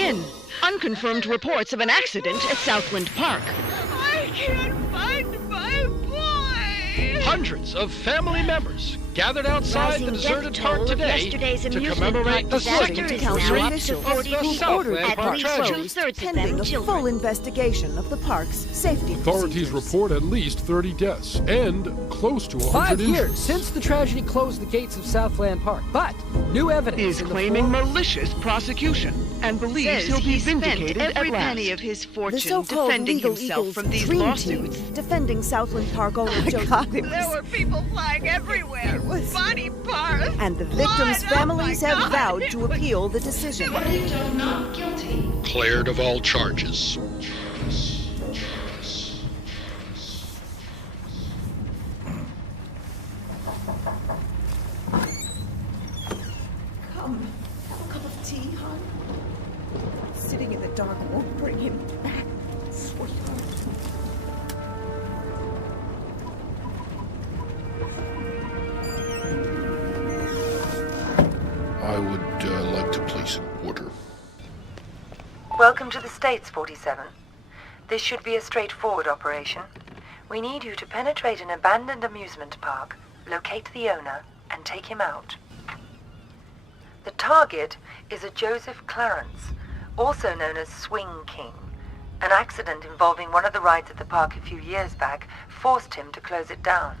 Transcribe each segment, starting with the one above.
in. Unconfirmed reports of an accident at Southland Park. I can't find my boy! Hundreds of family members gathered outside the deserted park today to commemorate the second anniversary of the Southland Park tragedy. Pending a full investigation of the park's safety Authorities procedures. report at least 30 deaths and close to 100 5 injuries. years since the tragedy closed the gates of Southland Park, but new evidence He is in the claiming form- malicious prosecution and believes he'll be vindicated every at last. penny of his The fortune so-called defending Legal himself Eagles from these dream lawsuits. team defending Southland Park owner Joseph. There were people flying everywhere. Body parts. And the victims' blood. families Oh my have God. vowed to appeal the decision. Not guilty. Cleared of all charges. Come, have a cup of tea, hon. Sitting in the dark won't bring him back, sweetheart. I would like to place an order. Welcome to the States, 47. This should be a straightforward operation. We need you to penetrate an abandoned amusement park, locate the owner, and take him out. The target is a Joseph Clarence, also known as Swing King. An accident involving one of the rides at the park a few years back forced him to close it down.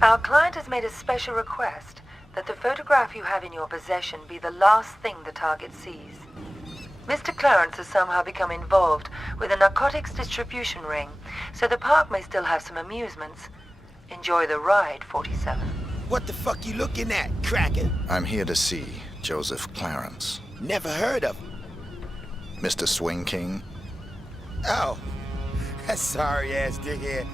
Our client has made a special request that the photograph you have in your possession be the last thing the target sees. Mr. Clarence has somehow become involved with a narcotics distribution ring, so the park may still have some amusements. Enjoy the ride, 47. What the fuck you looking at, Cracker? I'm here to see Joseph Clarence. Never heard of him. Mr. Swing King? Oh, that sorry-ass dickhead.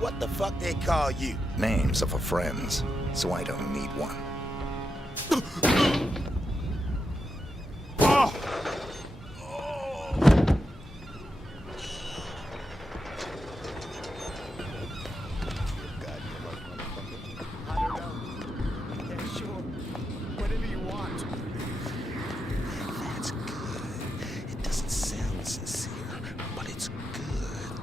What the fuck they call you? Names are for friends, so I don't need one. Oh! That's good. It doesn't sound sincere, but it's good.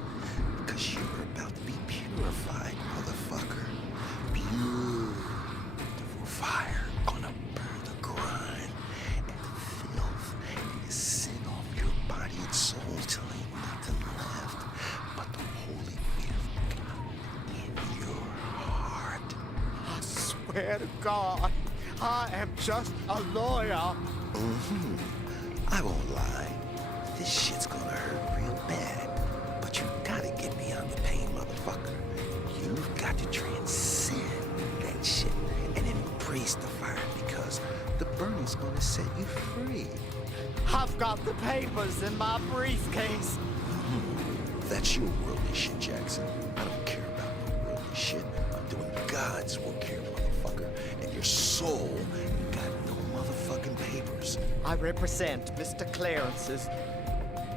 Because you're about to be purified, motherfucker. Beautiful fire gonna burn the grind and the filth and the sin off your body and soul till ain't nothing left but the holy fear of God in your heart. I swear to God, I am just a lawyer. I won't lie. This shit's gonna hurt real bad. But you gotta get beyond the pain, motherfucker. You've got to transcend that shit and embrace the fire because the burning's gonna set you free. I've got the papers in my briefcase. That's your worldly shit, Jackson. I don't care about no worldly shit. I'm doing God's work here, motherfucker. And your soul got no motherfucking papers. I represent Mr. Clarence's,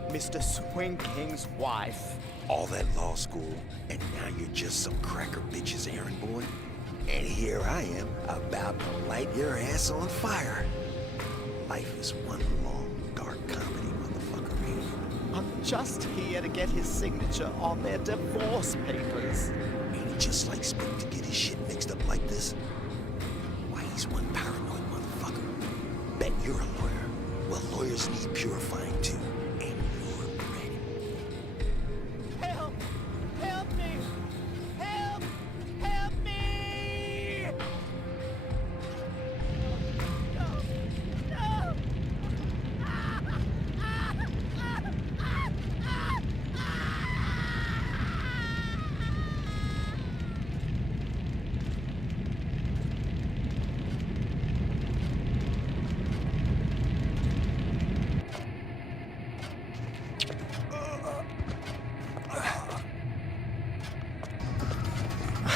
Mr. Swing King's wife. All that law school, and now you're just some cracker bitch's errand boy? And here I am, about to light your ass on fire. Life is one long, dark comedy, motherfucker, ain't it? I'm just here to get his signature on their divorce papers. Ain't it just like Spink to get his shit mixed up like this? Why, he's one paranoid motherfucker. Bet you're a lawyer. Well, lawyers need purifying too. And you're ready. Help! Help me! Help! Help me! No! No!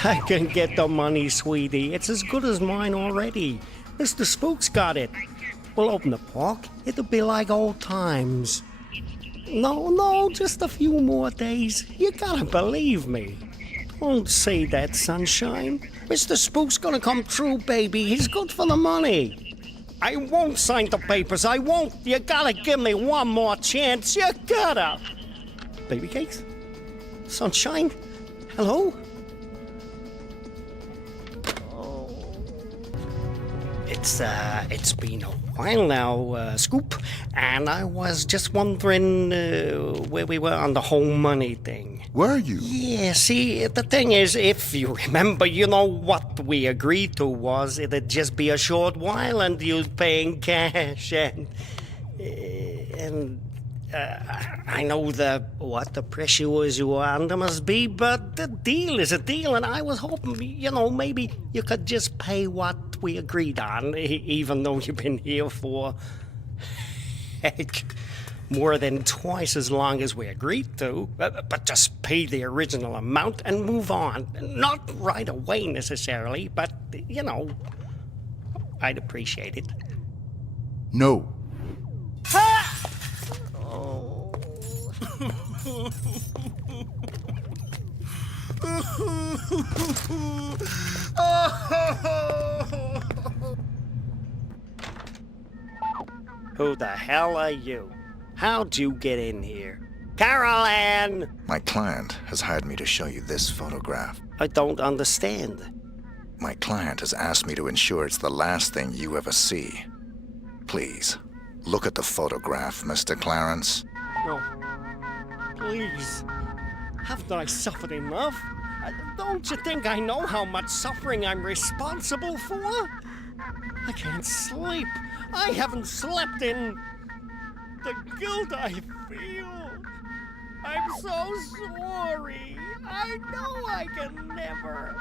I can get the money, sweetie. It's as good as mine already. Mr. Spook's got it. We'll open the park. It'll be like old times. No, just a few more days. You gotta believe me. Don't say that, sunshine. Mr. Spook's gonna come true, baby. He's good for the money. I won't sign the papers. I won't. You gotta give me one more chance. You gotta. Baby cakes? Sunshine? Hello? It's been a while now, Scoop, and I was just wondering where we were on the whole money thing. Were you? Yeah, see, the thing is, if you remember, you know what we agreed to was it'd just be a short while and you'd pay in cash, and I know what the pressures you are under must be, but the deal is a deal, and I was hoping, maybe you could just pay what we agreed on, even though you've been here for, heck, more than twice as long as we agreed to. But just pay the original amount and move on. Not right away necessarily, but, I'd appreciate it. No. Who the hell are you? How'd you get in here? Carol Ann! My client has hired me to show you this photograph. I don't understand. My client has asked me to ensure it's the last thing you ever see. Please, look at the photograph, Mr. Clarence. No. Please. Haven't I suffered enough? Don't you think I know how much suffering I'm responsible for? I can't sleep. I haven't slept in the guilt I feel. I'm so sorry. I know I can never.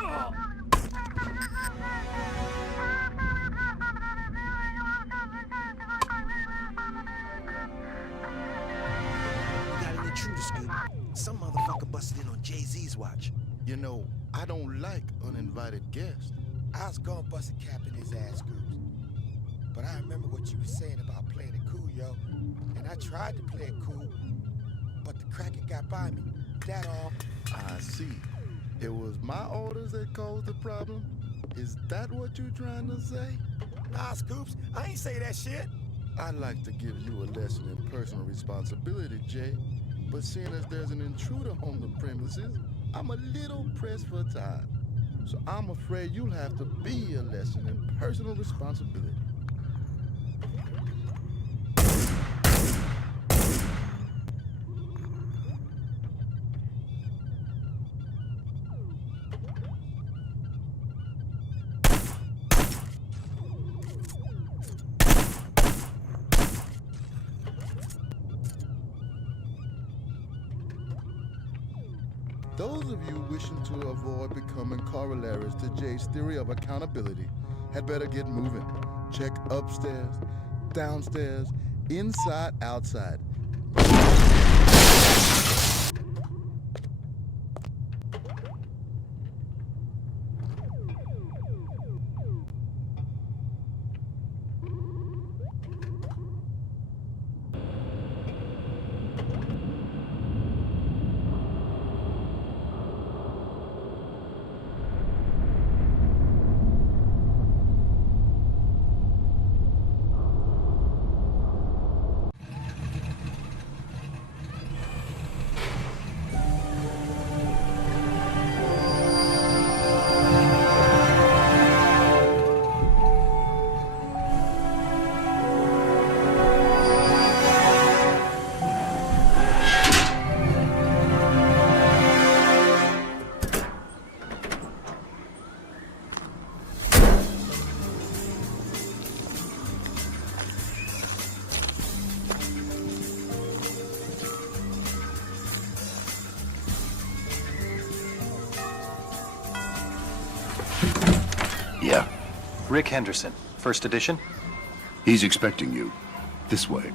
Oh. Some motherfucker busted in on Jay-Z's watch. You know, I don't like uninvited guests. I was gonna bust a cap in his ass, Scoops. But I remember what you were saying about playing it cool, yo. And I tried to play it cool, but the cracker got by me. That all. I see. It was my orders that caused the problem? Is that what you're trying to say? Nah, Scoops, I ain't say that shit. I'd like to give you a lesson in personal responsibility, Jay. But seeing as there's an intruder on the premises, I'm a little pressed for time. So I'm afraid you'll have to be a lesson in personal responsibility. Those of you wishing to avoid becoming corollaries to Jay's theory of accountability had better get moving. Check upstairs, downstairs, inside, outside. Yeah. Rick Henderson, first edition. He's expecting you. This way.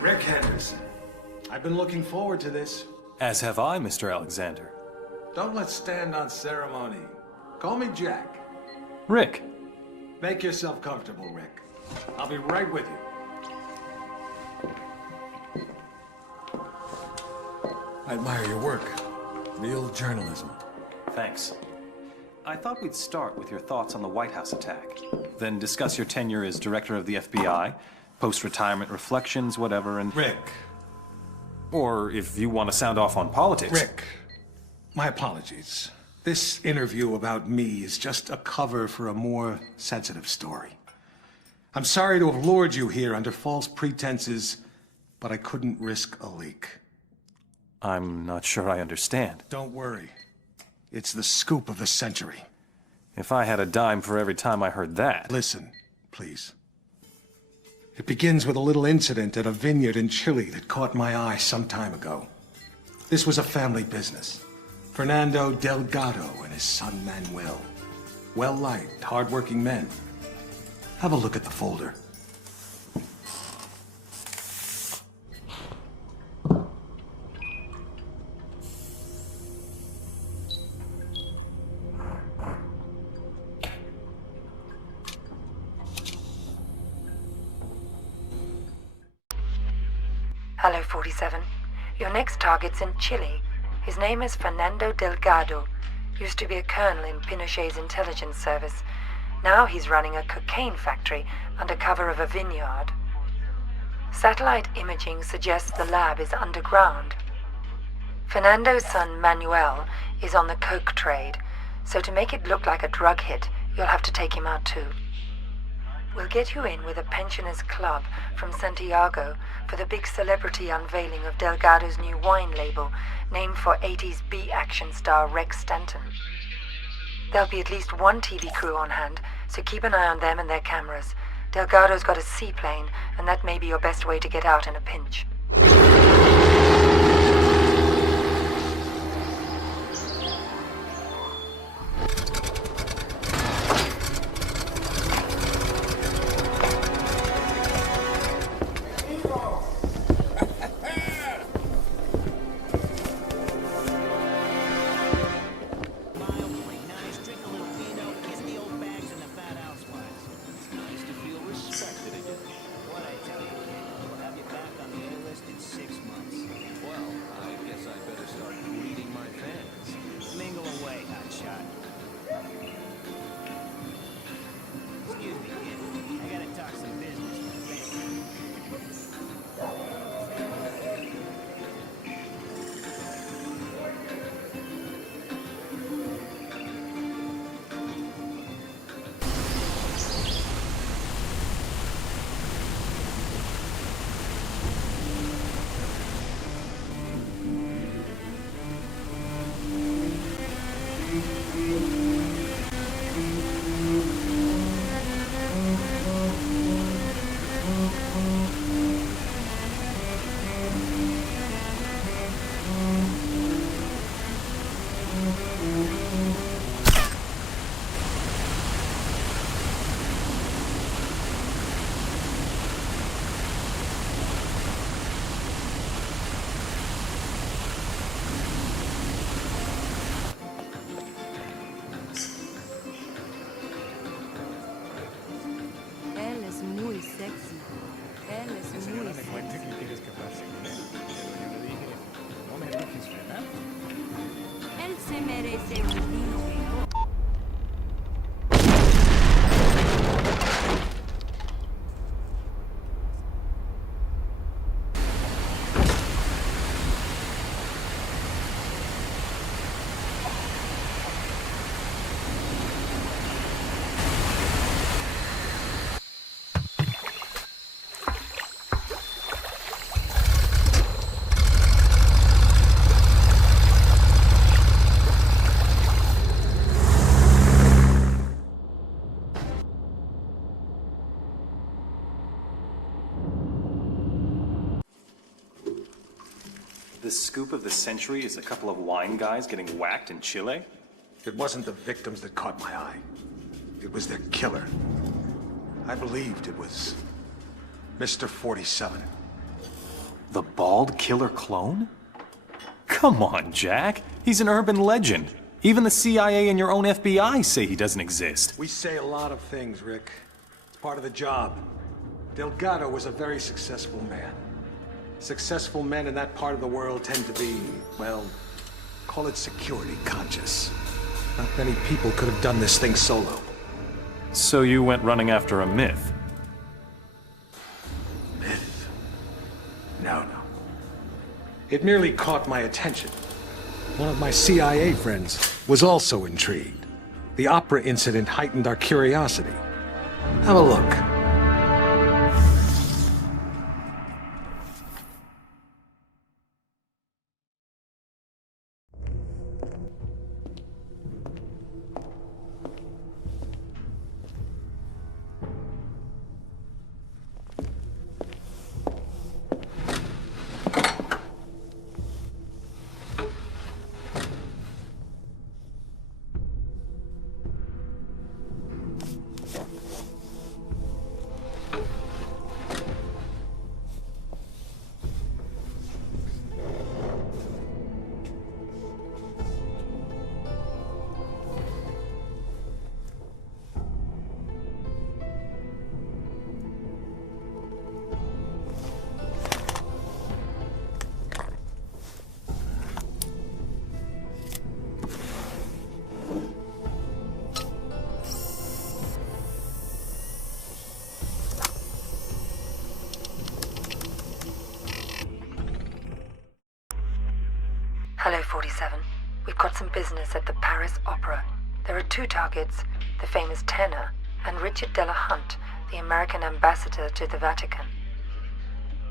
Rick Henderson. I've been looking forward to this. As have I, Mr. Alexander. Don't let's stand on ceremony. Call me Jack. Rick. Make yourself comfortable, Rick. I'll be right with you. I admire your work. Real journalism. Thanks. I thought we'd start with your thoughts on the White House attack. Then discuss your tenure as director of the FBI, post-retirement reflections, whatever, and... Rick. Or if you want to sound off on politics. Rick, my apologies. This interview about me is just a cover for a more sensitive story. I'm sorry to have lured you here under false pretenses, but I couldn't risk a leak. I'm not sure I understand. Don't worry. It's the scoop of the century. If I had a dime for every time I heard that... Listen, please. It begins with a little incident at a vineyard in Chile that caught my eye some time ago. This was a family business. Fernando Delgado and his son Manuel. Well-liked, hard-working men. Have a look at the folder. Hello, 47. Your next target's in Chile. His name is Fernando Delgado. Used to be a colonel in Pinochet's intelligence service. Now he's running a cocaine factory under cover of a vineyard. Satellite imaging suggests the lab is underground. Fernando's son Manuel is on the coke trade, so to make it look like a drug hit, you'll have to take him out too. We'll get you in with a pensioners club from Santiago for the big celebrity unveiling of Delgado's new wine label, named for 80s B-action star Rex Stanton. There'll be at least one TV crew on hand, so keep an eye on them and their cameras. Delgado's got a seaplane, and that may be your best way to get out in a pinch. The scoop of the century is a couple of wine guys getting whacked in Chile? It wasn't the victims that caught my eye. It was their killer. I believed it was Mr. 47. The bald killer clone? Come on, Jack. He's an urban legend. Even the CIA and your own FBI say he doesn't exist. We say a lot of things, Rick. It's part of the job. Delgado was a very successful man. Successful men in that part of the world tend to be, well, call it security conscious. Not many people could have done this thing solo. So you went running after a myth? Myth? No. It merely caught my attention. One of my CIA friends was also intrigued. The opera incident heightened our curiosity. Have a look. Hello, 47. We've got some business at the Paris Opera. There are two targets, the famous tenor and Richard Delahunt, the American ambassador to the Vatican.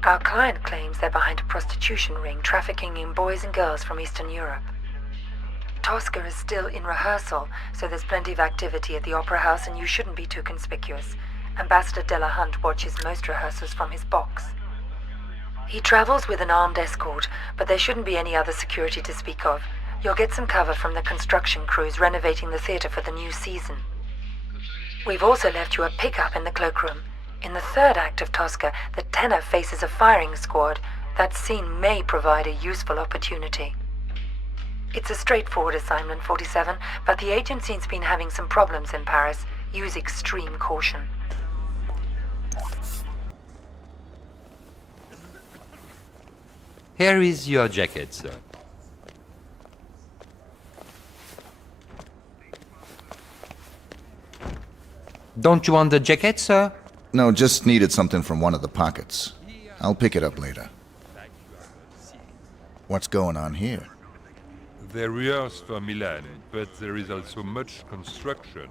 Our client claims they're behind a prostitution ring trafficking in boys and girls from Eastern Europe. Tosca is still in rehearsal, so there's plenty of activity at the Opera House and you shouldn't be too conspicuous. Ambassador Delahunt watches most rehearsals from his box. He travels with an armed escort, but there shouldn't be any other security to speak of. You'll get some cover from the construction crews renovating the theater for the new season. We've also left you a pickup in the cloakroom. In the third act of Tosca, the tenor faces a firing squad. That scene may provide a useful opportunity. It's a straightforward assignment, 47, but the agency's been having some problems in Paris. Use extreme caution. Here is your jacket, sir. Don't you want the jacket, sir? No, just needed something from one of the pockets. I'll pick it up later. What's going on here? They rehearse for Milan, but there is also much construction.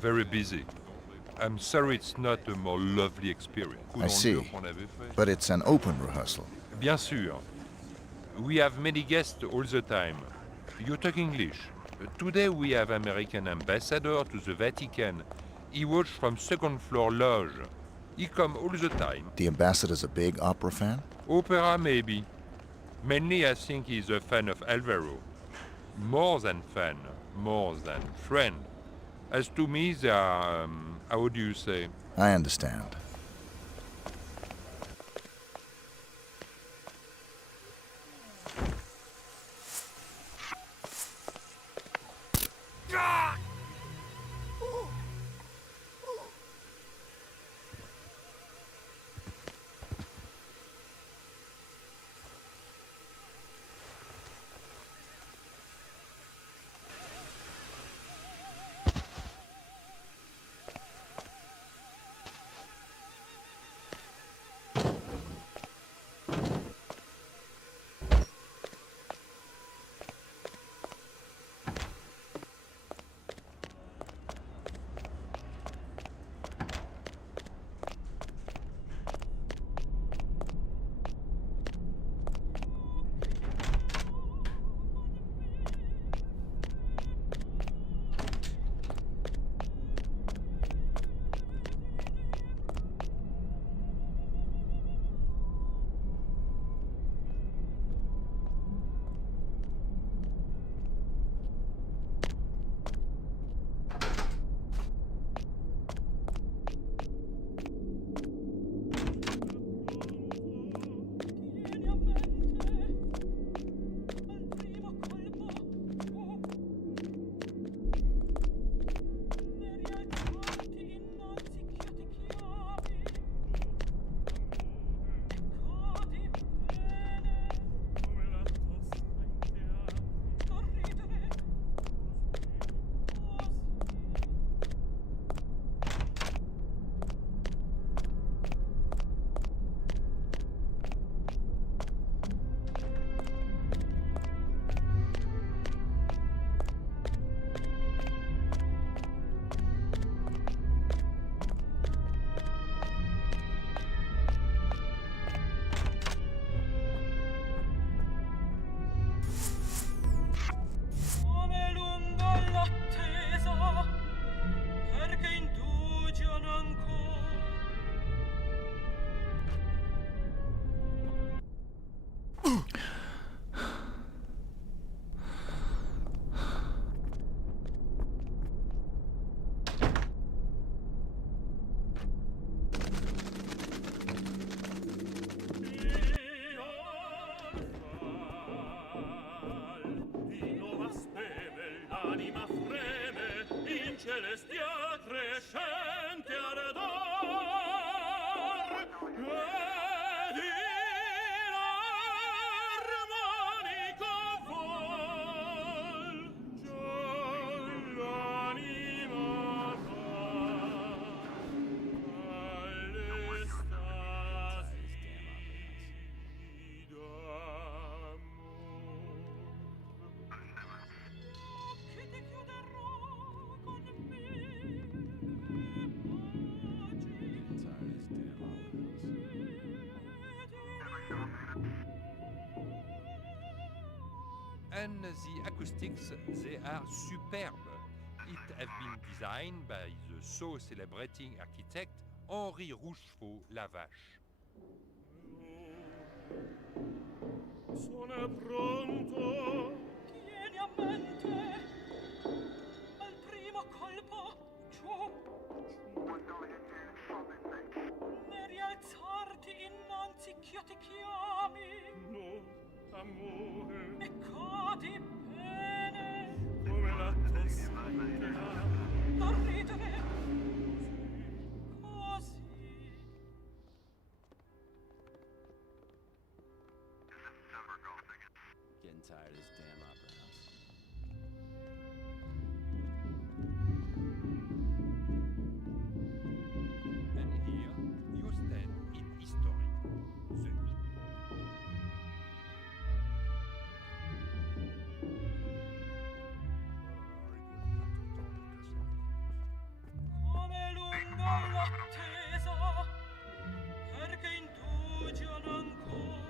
Very busy. I'm sorry it's not a more lovely experience. I see. But it's an open rehearsal. Bien sûr. We have many guests all the time. You talk English. Today we have American ambassador to the Vatican. He watch from second floor loge. He come all the time. The ambassador's a big opera fan? Opera maybe. Mainly I think he's a fan of Alvaro. More than fan, more than friend. As to me, they are, how do you say? I understand. celestia crescente ardor ed in armonico vol già l'anima And the acoustics, they are superb. It have been designed by the so celebrating architect Henri Rochefort-Lavache. Sono pronto. Tieni a mente al primo colpo giù. Ne rialzarti innanzi ch'io ti chiami. No, amore. E cadi bene. Come la tossina. Non ridere. Così. Getting tired of this damn opera house. And here you stand in history. The Come lunga l'attesa, perché indugiano ancora.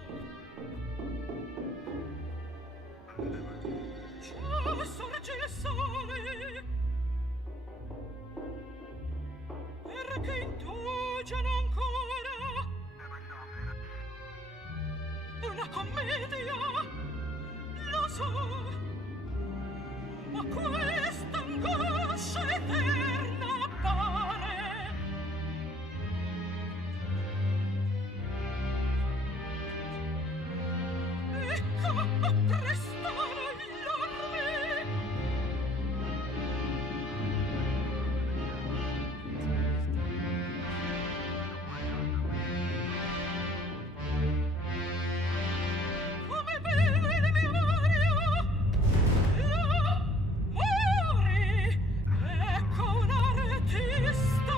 Già sorge il sole, perché indugiano ancora. È una commedia, lo so, ma questa angoscia eterna appare. Ecco, apprestano gli armi. Come vive il mio Mario? L'amore, ecco un artista.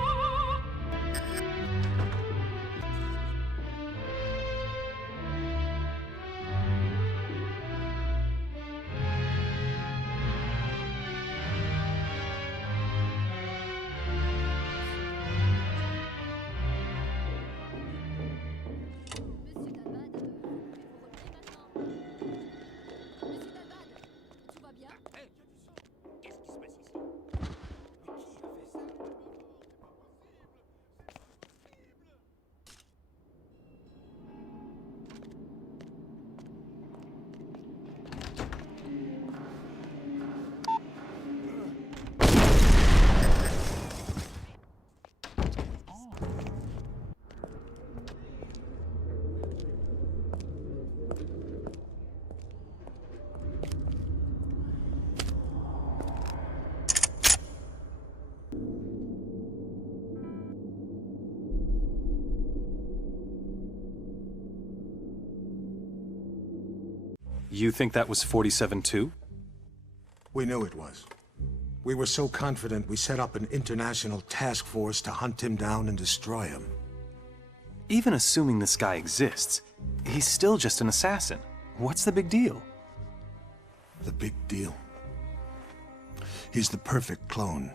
You think that was 47 too? We knew it was. We were so confident we set up an international task force to hunt him down and destroy him. Even assuming this guy exists, he's still just an assassin. What's the big deal? The big deal? He's the perfect clone.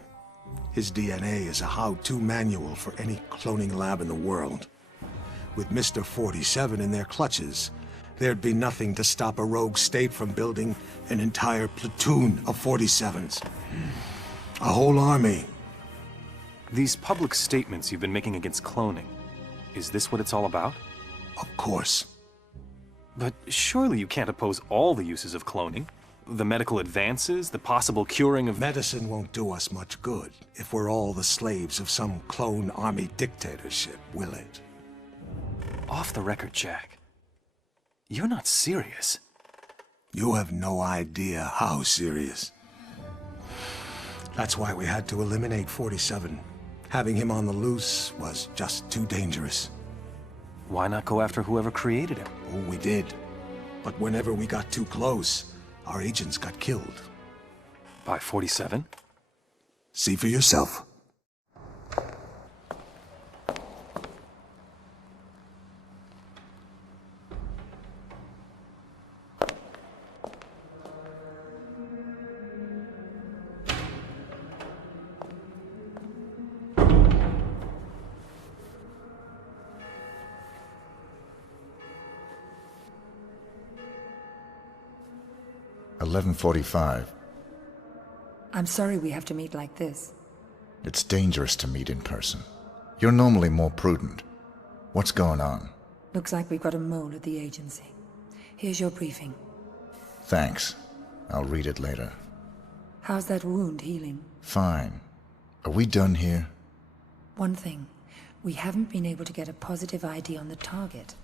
His DNA is a how-to manual for any cloning lab in the world. With Mr. 47 in their clutches, there'd be nothing to stop a rogue state from building an entire platoon of 47s. A whole army. These public statements you've been making against cloning, is this what it's all about? Of course. But surely you can't oppose all the uses of cloning? The medical advances, the possible curing of... Medicine won't do us much good if we're all the slaves of some clone army dictatorship, will it? Off the record, Jack. You're not serious. You have no idea how serious. That's why we had to eliminate 47. Having him on the loose was just too dangerous. Why not go after whoever created him? Oh, we did. But whenever we got too close, our agents got killed. By 47? See for yourself. $11:45. I'm sorry we have to meet like this. It's dangerous to meet in person. You're normally more prudent. What's going on? Looks like we've got a mole at the agency. Here's your briefing. Thanks. I'll read it later. How's that wound healing? Fine. Are we done here? One thing. We haven't been able to get a positive ID on the target.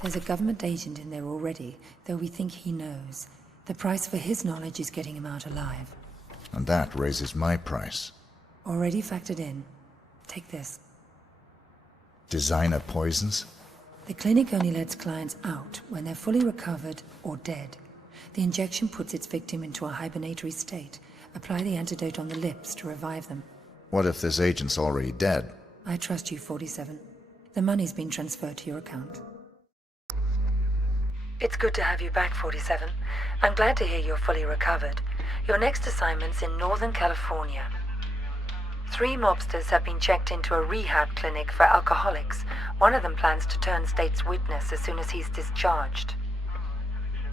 There's a government agent in there already, though we think he knows. The price for his knowledge is getting him out alive. And that raises my price. Already factored in. Take this. Designer poisons? The clinic only lets clients out when they're fully recovered or dead. The injection puts its victim into a hibernatory state. Apply the antidote on the lips to revive them. What if this agent's already dead? I trust you, 47. The money's been transferred to your account. It's good to have you back, 47. I'm glad to hear you're fully recovered. Your next assignment's in Northern California. 3 mobsters have been checked into a rehab clinic for alcoholics. One of them plans to turn state's witness as soon as he's discharged.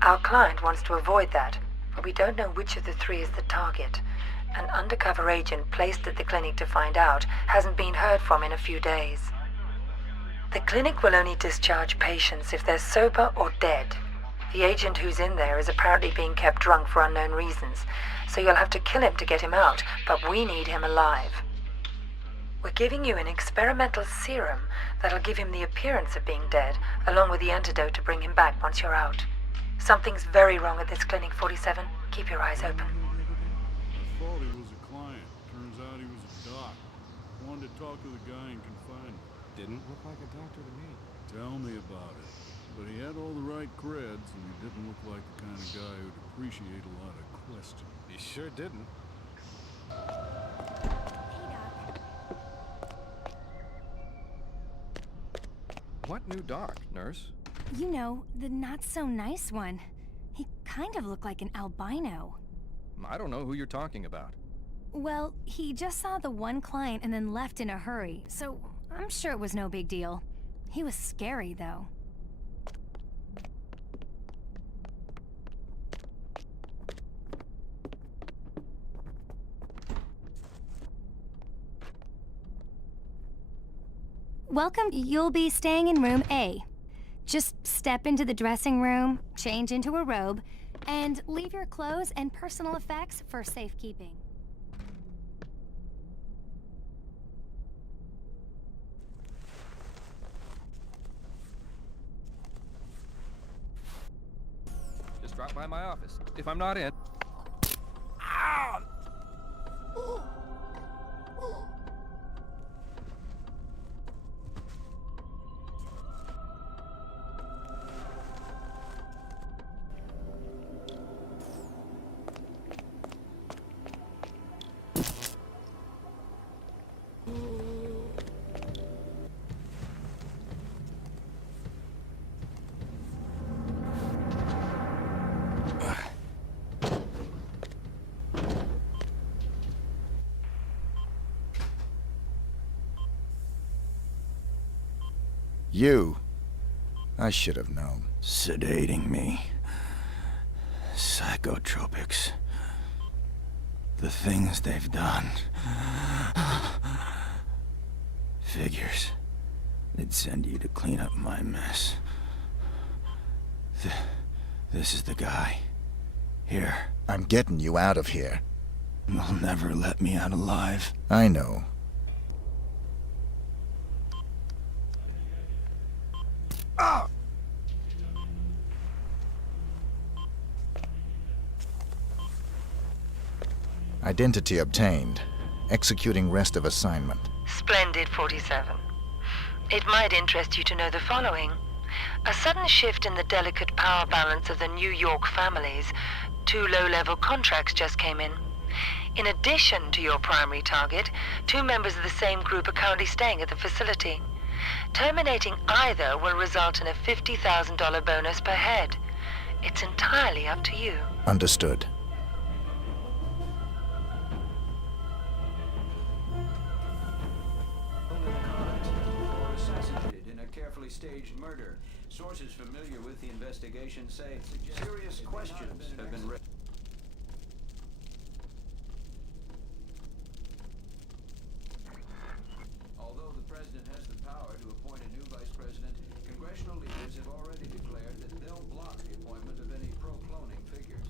Our client wants to avoid that, but we don't know which of the 3 is the target. An undercover agent placed at the clinic to find out hasn't been heard from in a few days. The clinic will only discharge patients if they're sober or dead. The agent who's in there is apparently being kept drunk for unknown reasons, so you'll have to kill him to get him out, but we need him alive. We're giving you an experimental serum that'll give him the appearance of being dead, along with the antidote to bring him back once you're out. Something's very wrong at this clinic, 47. Keep your eyes open. I thought he was a client. Turns out he was a doc. Wanted to talk to the guy in confinement. Didn't look like a doctor to me. Tell me about it. But he had all the right creds, and he didn't look like the kind of guy who'd appreciate a lot of questions. He sure didn't. What new doc, nurse? You know, the not-so-nice one. He kind of looked like an albino. I don't know who you're talking about. Well, he just saw the one client and then left in a hurry, so I'm sure it was no big deal. He was scary, though. Welcome. You'll be staying in room A. Just step into the dressing room, change into a robe, and leave your clothes and personal effects for safekeeping. Just drop by my office. If I'm not in... You. I should have known. Sedating me. Psychotropics. The things they've done. Figures. They'd send you to clean up my mess. This is the guy. Here. I'm getting you out of here. You'll never let me out alive. I know. Identity obtained. Executing rest of assignment. Splendid, 47. It might interest you to know the following. A sudden shift in the delicate power balance of the New York families. 2 low-level contracts just came in. In addition to your primary target, 2 members of the same group are currently staying at the facility. Terminating either will result in a $50,000 bonus per head. It's entirely up to you. Understood. Assassinated in a carefully staged murder. Sources familiar with the investigation say serious questions have been raised. Although the president has the power to appoint a new vice president, congressional leaders have already declared that they'll block the appointment of any pro-cloning figures.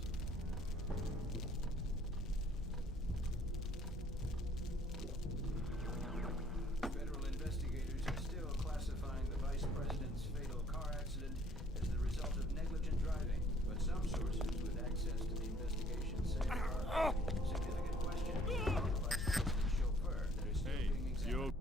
Federal investigators are still classifying the vice president's fatal car accident as the result of negligent driving, but some sources with access to the investigation say there are significant questions about the vice president's chauffeur that are still being examined.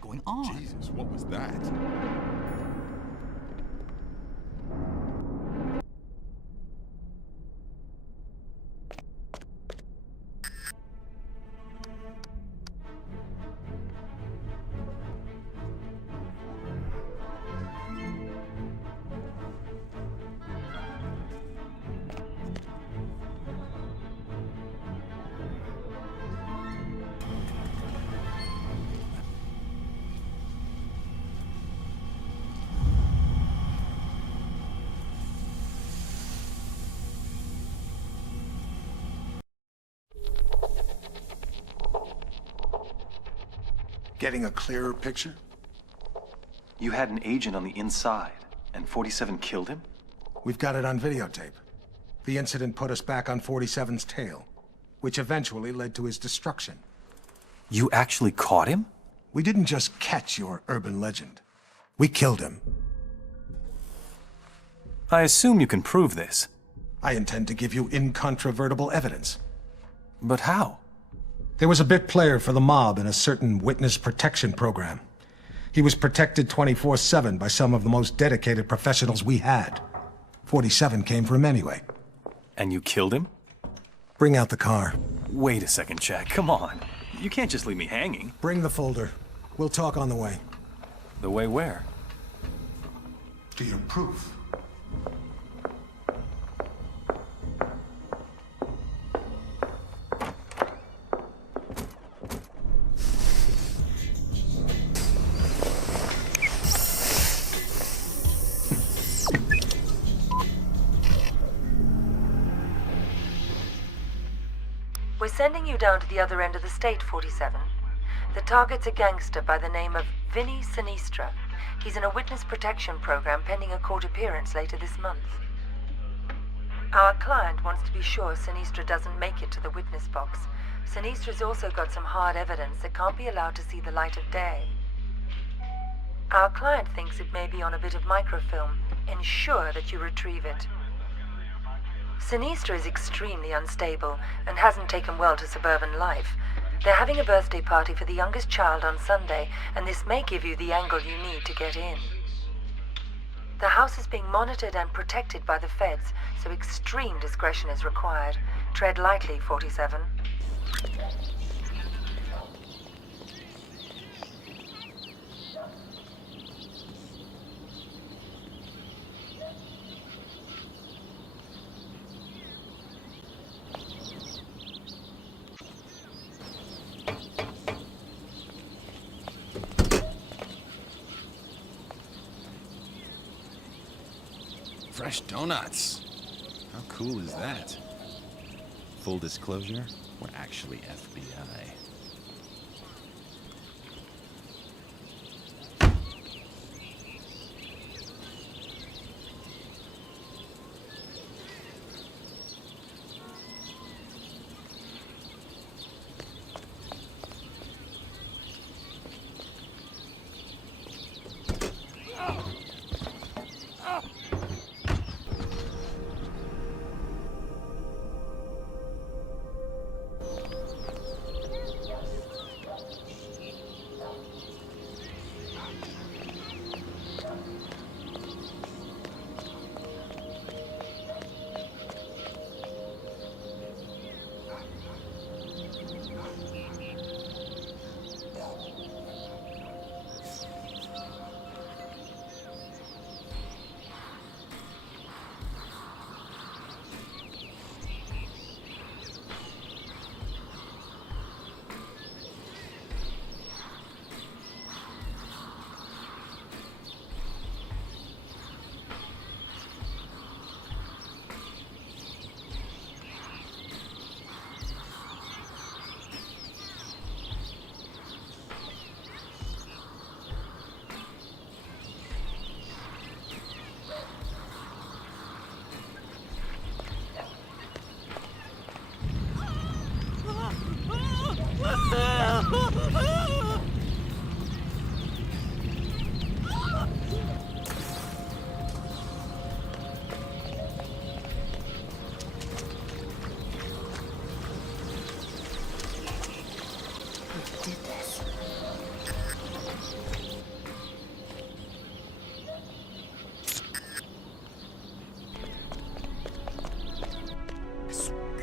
Going on? Jesus, what was that? Getting a clearer picture? You had an agent on the inside, and 47 killed him? We've got it on videotape. The incident put us back on 47's tail, which eventually led to his destruction. You actually caught him? We didn't just catch your urban legend. We killed him. I assume you can prove this. I intend to give you incontrovertible evidence. But how? There was a bit player for the mob in a certain witness protection program. He was protected 24/7 by some of the most dedicated professionals we had. 47 came for him anyway. And you killed him? Bring out the car. Wait a second, Jack. Come on. You can't just leave me hanging. Bring the folder. We'll talk on the way. The way where? To your proof. We're sending you down to the other end of the state, 47. The target's a gangster by the name of Vinny Sinistra. He's in a witness protection program pending a court appearance later this month. Our client wants to be sure Sinistra doesn't make it to the witness box. Sinistra's also got some hard evidence that can't be allowed to see the light of day. Our client thinks it may be on a bit of microfilm. Ensure that you retrieve it. Sinistra is extremely unstable and hasn't taken well to suburban life. They're having a birthday party for the youngest child on Sunday, and this may give you the angle you need to get in. The house is being monitored and protected by the feds, so extreme discretion is required. Tread lightly, 47. Fresh donuts. How cool is that? Full disclosure, we're actually FBI.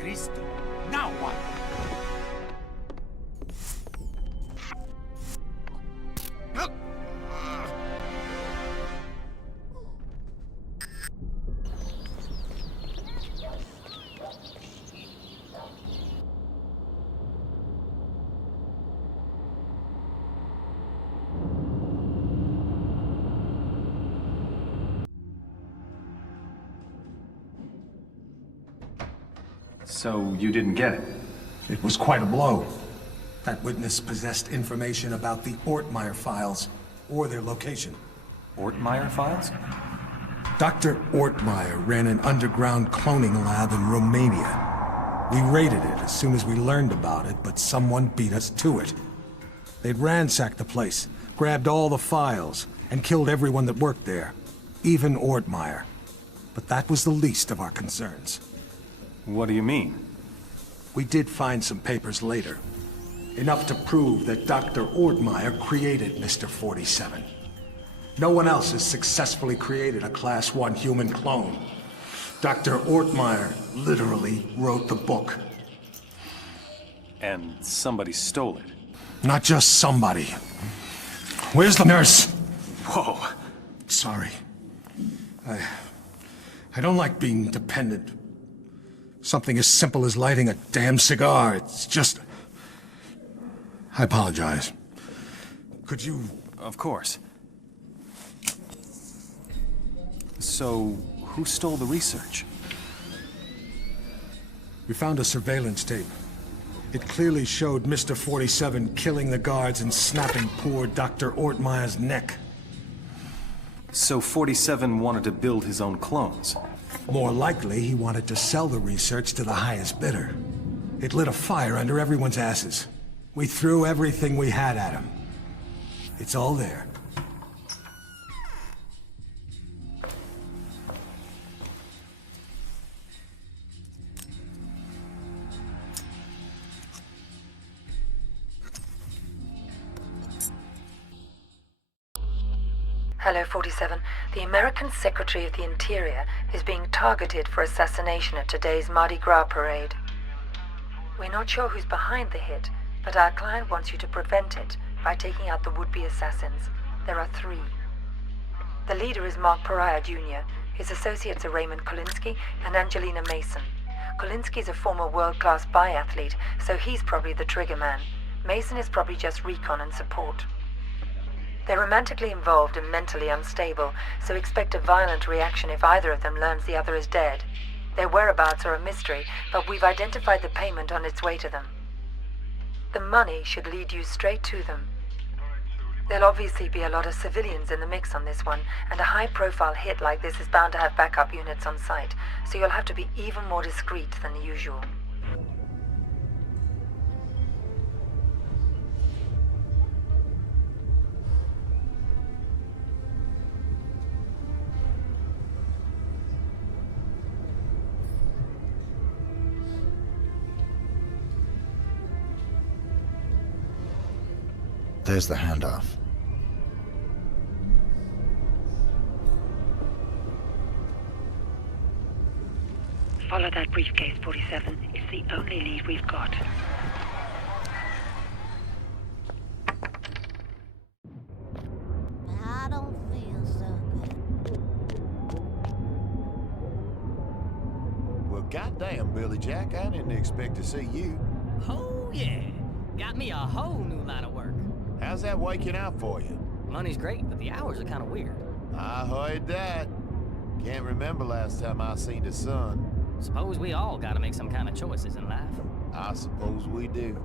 Cristo. Now what? So you didn't get it? It was quite a blow. That witness possessed information about the Ort-Meyer files, or their location. Ort-Meyer files? Dr. Ort-Meyer ran an underground cloning lab in Romania. We raided it as soon as we learned about it, but someone beat us to it. They'd ransacked the place, grabbed all the files, and killed everyone that worked there, even Ort-Meyer. But that was the least of our concerns. What do you mean? We did find some papers later. Enough to prove that Dr. Ort-Meyer created Mr. 47. No one else has successfully created a Class 1 human clone. Dr. Ort-Meyer literally wrote the book. And somebody stole it. Not just somebody. Where's the nurse? Whoa. Sorry. I don't like being dependent. Something as simple as lighting a damn cigar. It's just... I apologize. Could you... Of course. So, who stole the research? We found a surveillance tape. It clearly showed Mr. 47 killing the guards and snapping poor Dr. Ort-Meyer's neck. So 47 wanted to build his own clones? More likely, he wanted to sell the research to the highest bidder. It lit a fire under everyone's asses. We threw everything we had at him. It's all there. Hello, 47. The American Secretary of the Interior is being targeted for assassination at today's Mardi Gras parade. We're not sure who's behind the hit, but our client wants you to prevent it by taking out the would-be assassins. There are 3. The leader is Mark Pariah Jr. His associates are Raymond Kolinsky and Angelina Mason. Kolinsky's a former world-class biathlete, so he's probably the trigger man. Mason is probably just recon and support. They're romantically involved and mentally unstable, so expect a violent reaction if either of them learns the other is dead. Their whereabouts are a mystery, but we've identified the payment on its way to them. The money should lead you straight to them. There'll obviously be a lot of civilians in the mix on this one, and a high-profile hit like this is bound to have backup units on site, so you'll have to be even more discreet than usual. There's the handoff. Follow that briefcase, 47. It's the only lead we've got. I don't feel so good. Well, goddamn, Billy Jack, I didn't expect to see you. Oh, yeah. Got me a whole new line of work. How's that working out for you? Money's great, but the hours are kind of weird. I heard that. Can't remember last time I seen the sun. Suppose we all gotta make some kind of choices in life. I suppose we do.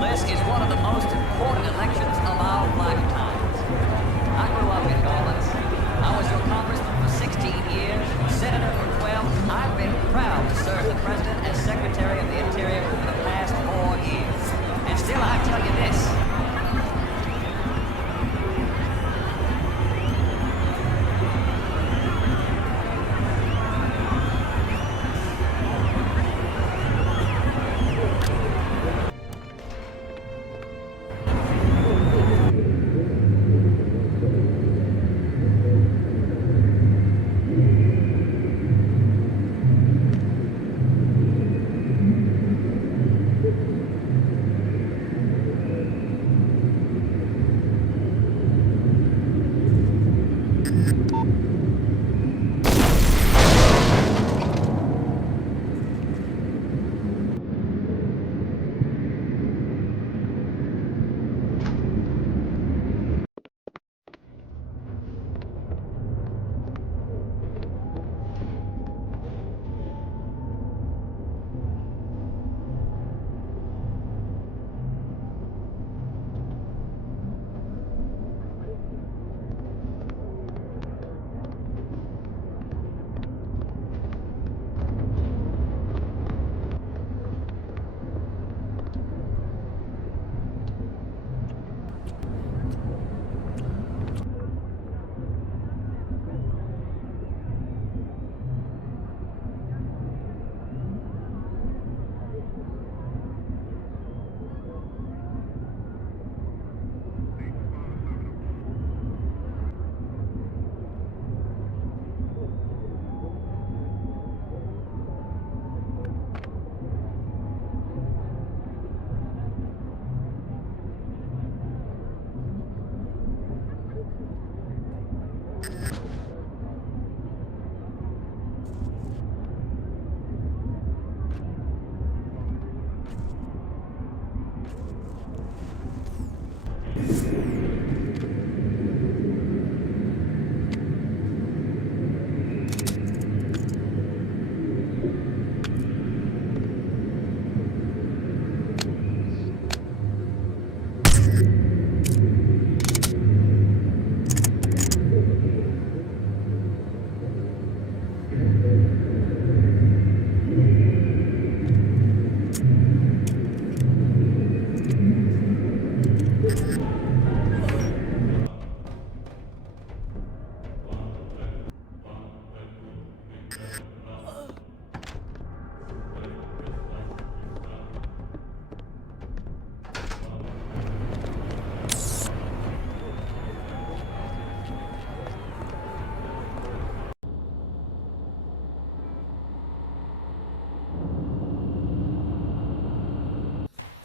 This is one of the most important elections of our lifetimes. I grew up in Garland. I was your congressman for 16 years, senator for 12. I've been proud to serve the president as Secretary of the Interior for the past 4 years. And still, I tell you this.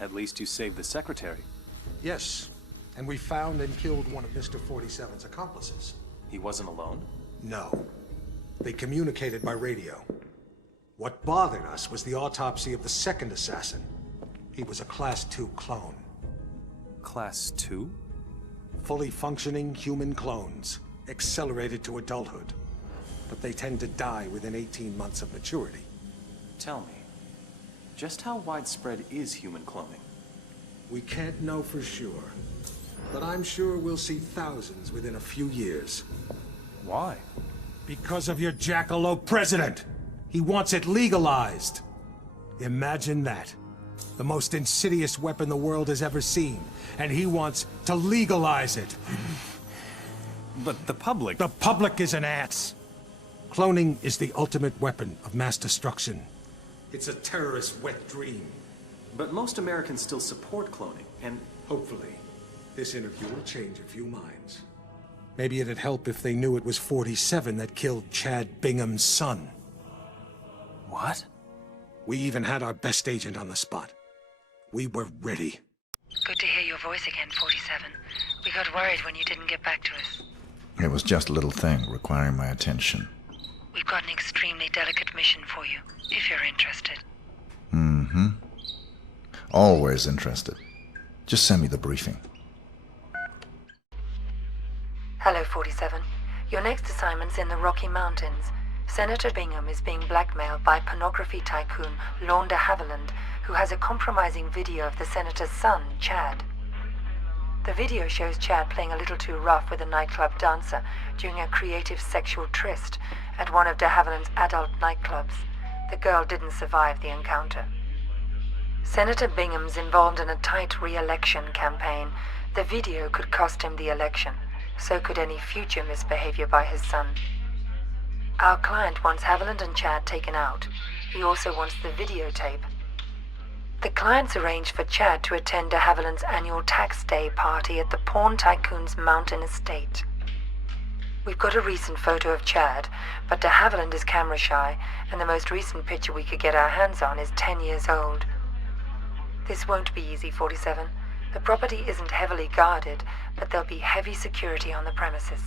At least you saved the secretary. Yes, and we found and killed one of Mr. 47's accomplices. He wasn't alone? No. They communicated by radio. What bothered us was the autopsy of the second assassin. He was a Class 2 clone. Class 2? Fully functioning human clones, accelerated to adulthood. But they tend to die within 18 months of maturity. Tell me, just how widespread is human cloning? We can't know for sure, but I'm sure we'll see thousands within a few years. Why? Because of your jackalope president! He wants it legalized! Imagine that. The most insidious weapon the world has ever seen, and he wants to legalize it. But the public... The public is an ass! Cloning is the ultimate weapon of mass destruction. It's a terrorist's wet dream. But most Americans still support cloning, and... Hopefully, this interview will change a few minds. Maybe it'd help if they knew it was 47 that killed Chad Bingham's son. What? We even had our best agent on the spot. We were ready. Good to hear your voice again, 47. We got worried when you didn't get back to us. It was just a little thing requiring my attention. We've got an extremely delicate mission for you, if you're interested. Mm-hmm. Always interested. Just send me the briefing. Hello, 47. Your next assignment's in the Rocky Mountains. Senator Bingham is being blackmailed by pornography tycoon Lorne de Havilland, who has a compromising video of the senator's son, Chad. The video shows Chad playing a little too rough with a nightclub dancer during a creative sexual tryst at one of de Havilland's adult nightclubs. The girl didn't survive the encounter. Senator Bingham's involved in a tight re-election campaign. The video could cost him the election. So could any future misbehavior by his son. Our client wants Haviland and Chad taken out. He also wants the videotape. The client's arranged for Chad to attend de Havilland's annual tax day party at the porn tycoon's mountain estate. We've got a recent photo of Chad, but de Havilland is camera shy, and the most recent picture we could get our hands on is 10 years old. This won't be easy, 47. The property isn't heavily guarded, but there'll be heavy security on the premises.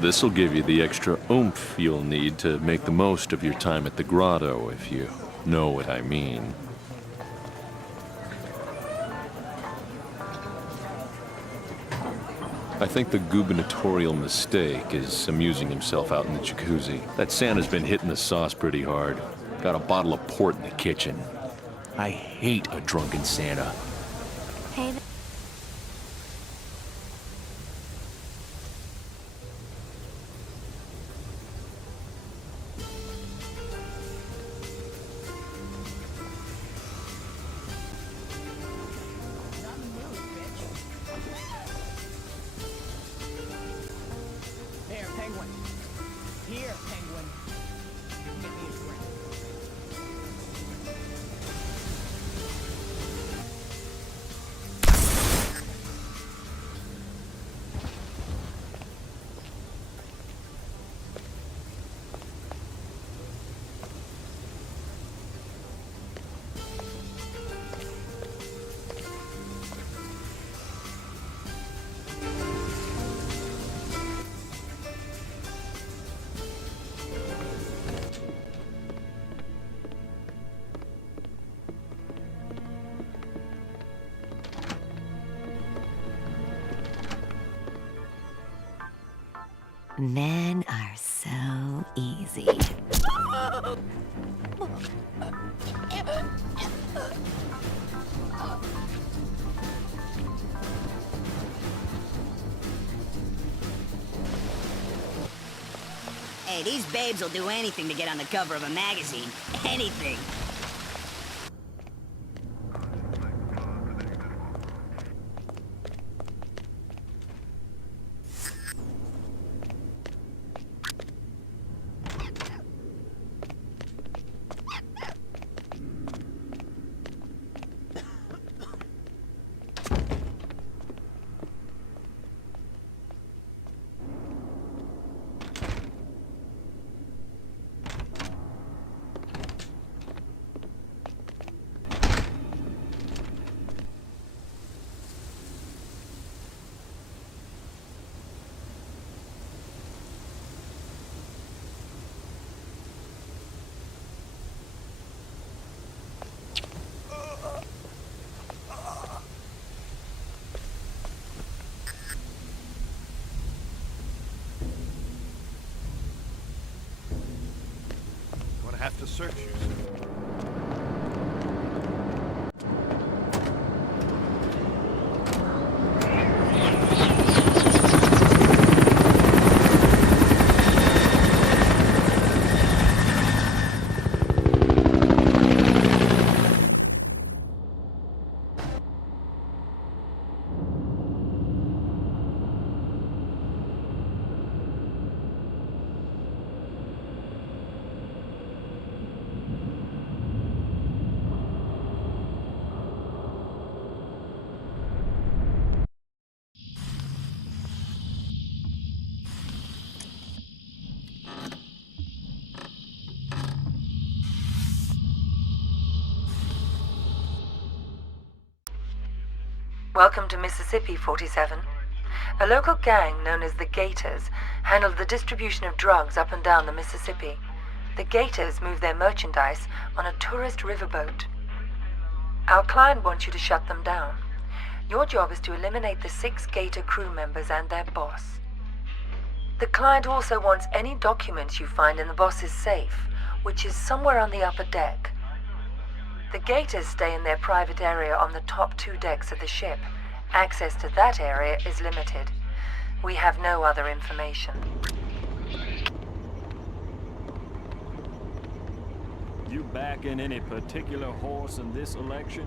This'll give you the extra oomph you'll need to make the most of your time at the grotto, if you know what I mean. I think the gubernatorial mistake is amusing himself out in the jacuzzi. That Santa's been hitting the sauce pretty hard. Got a bottle of port in the kitchen. I hate a drunken Santa. Hey, Here, Penguin. Here, Penguin. Get me a drink. Men are so easy. Hey, these babes will do anything to get on the cover of a magazine. Anything. Have to search you, sir. Welcome to Mississippi, 47. A local gang known as the Gators handled the distribution of drugs up and down the Mississippi. The Gators move their merchandise on a tourist riverboat. Our client wants you to shut them down. Your job is to eliminate the 6 Gator crew members and their boss. The client also wants any documents you find in the boss's safe, which is somewhere on the upper deck. The Gators stay in their private area on the top 2 decks of the ship. Access to that area is limited. We have no other information. You backing any particular horse in this election?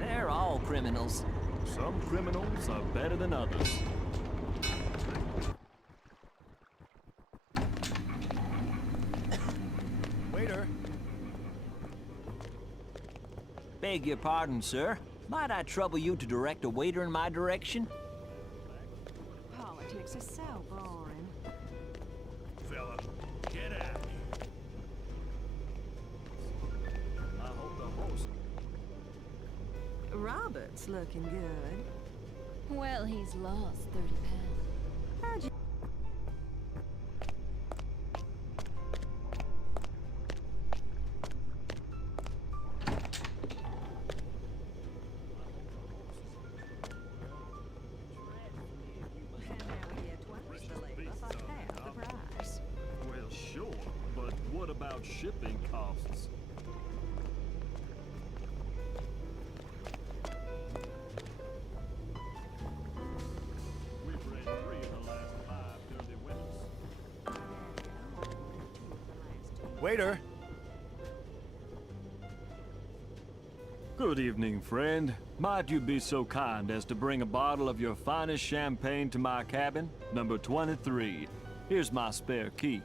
They're all criminals. Some criminals are better than others. Waiter. Beg your pardon, sir. Might I trouble you to direct a waiter in my direction? Politics is so boring. Fella, get out here. I hope the horse... Robert's looking good. well, he's lost 30 pounds. How'd you... Waiter. Good evening, friend. Might you be so kind as to bring a bottle of your finest champagne to my cabin, number 23. Here's my spare key.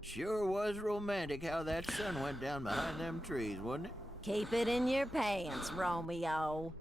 Sure was romantic how that sun went down behind them trees, wasn't it? Keep it in your pants, Romeo.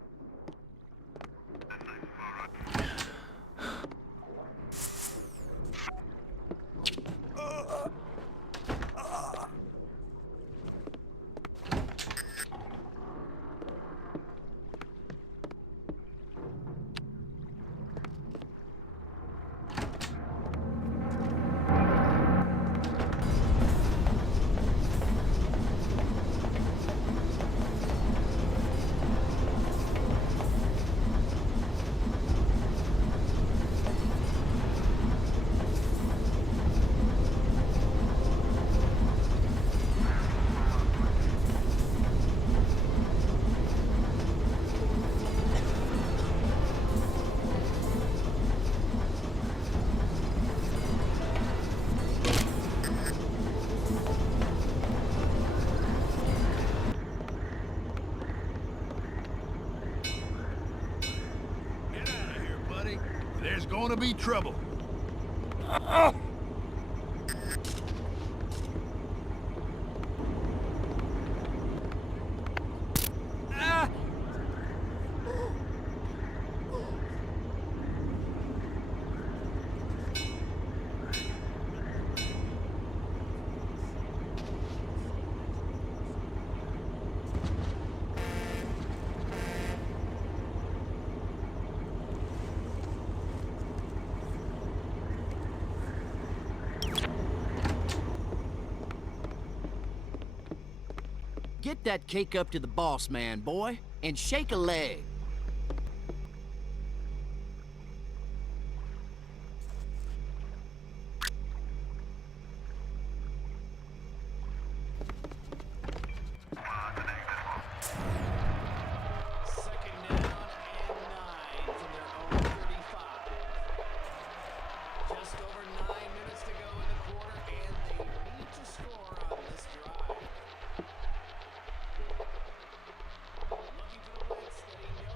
There's gonna be trouble. Get that cake up to the boss man, boy, and shake a leg. Looking for the blitz that he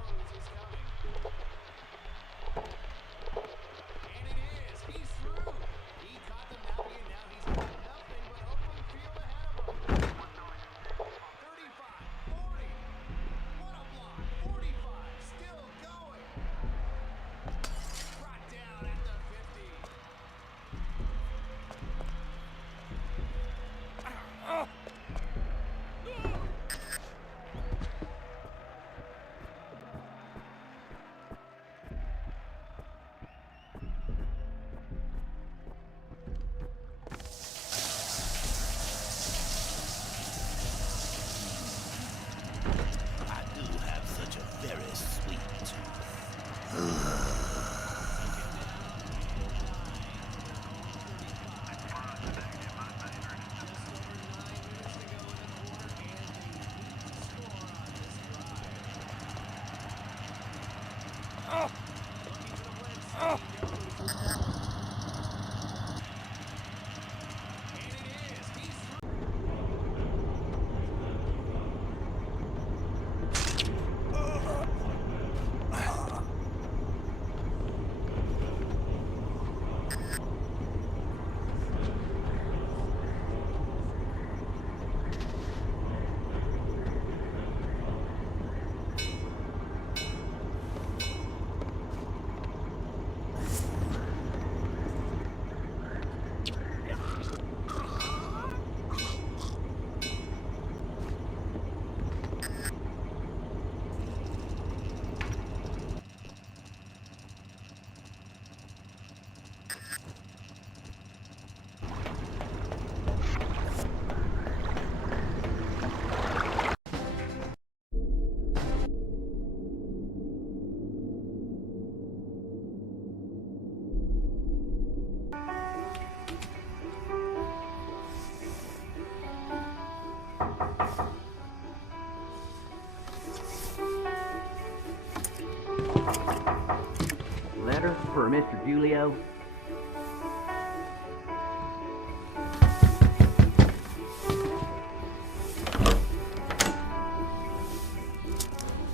Letter for Mr. Julio.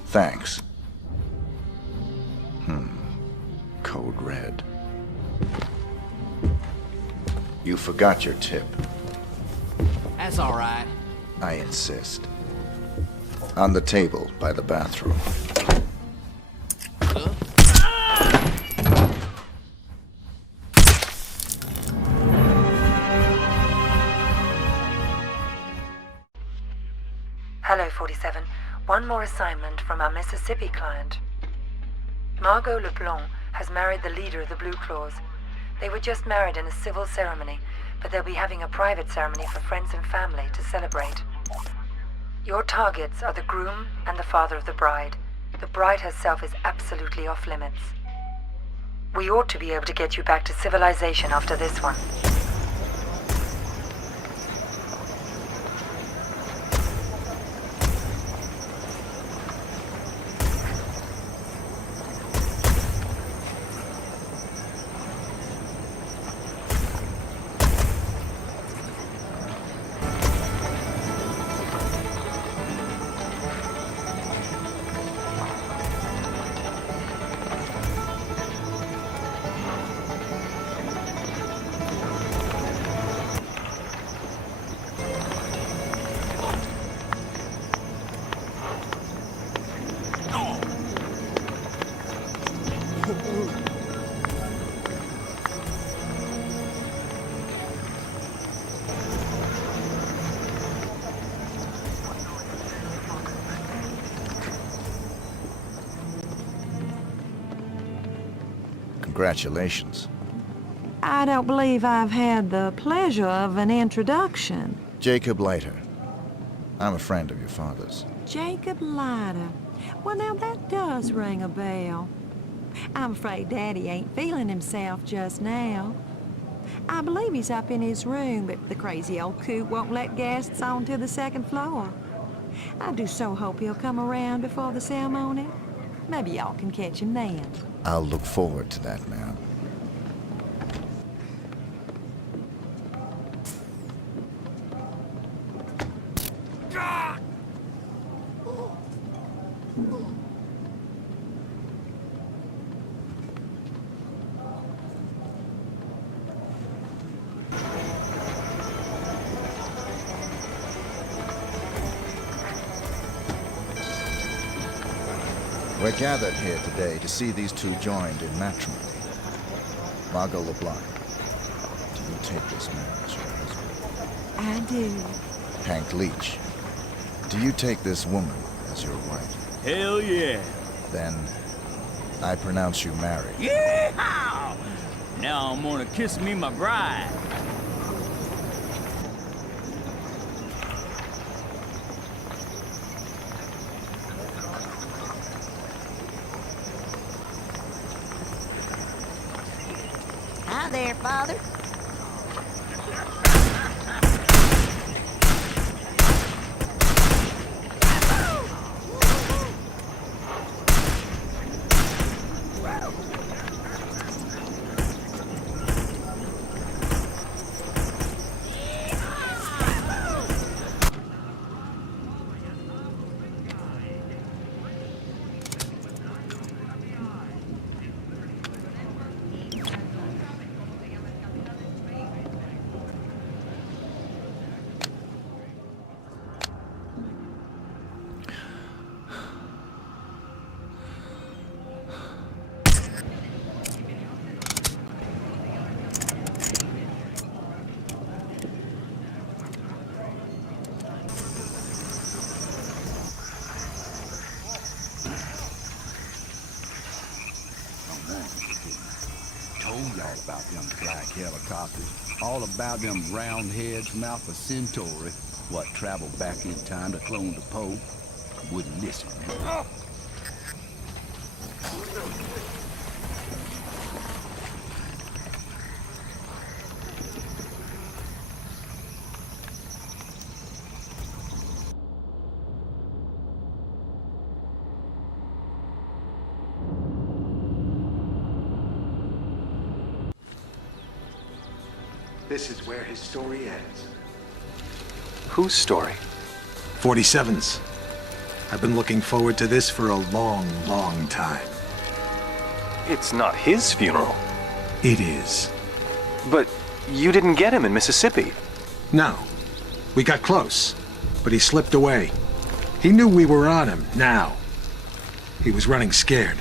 Thanks. Code red. You forgot your tip. That's all right. I insist. On the table by the bathroom. Hello, 47. One more assignment from our Mississippi client. Margot LeBlanc has married the leader of the Blue Claws. They were just married in a civil ceremony, but they'll be having a private ceremony for friends and family to celebrate. Your targets are the groom and the father of the bride. The bride herself is absolutely off limits. We ought to be able to get you back to civilization after this one. Congratulations. I don't believe I've had the pleasure of an introduction. Jacob Leiter. I'm a friend of your father's. Jacob Leiter. Well, now that does ring a bell. I'm afraid Daddy ain't feeling himself just now. I believe he's up in his room, but the crazy old coot won't let guests onto the second floor. I do so hope he'll come around before the ceremony. Maybe y'all can catch him then. I'll look forward to that, ma'am. We're gathered here today to see these two joined in matrimony. Margot LeBlanc, do you take this man as your husband? I do. Hank Leach, do you take this woman as your wife? Hell yeah. Then, I pronounce you married. Yeehaw! Now I'm gonna kiss me my bride. Hi there, Father. Y'all about them black helicopters, all about them round heads mouth of Centauri, what traveled back in time to clone the Pope. Wouldn't listen. This is where his story ends. Whose story? 47's. I've been looking forward to this for a long, long time. It's not his funeral. It is. But you didn't get him in Mississippi. No. We got close, but he slipped away. He knew we were on him, now. He was running scared.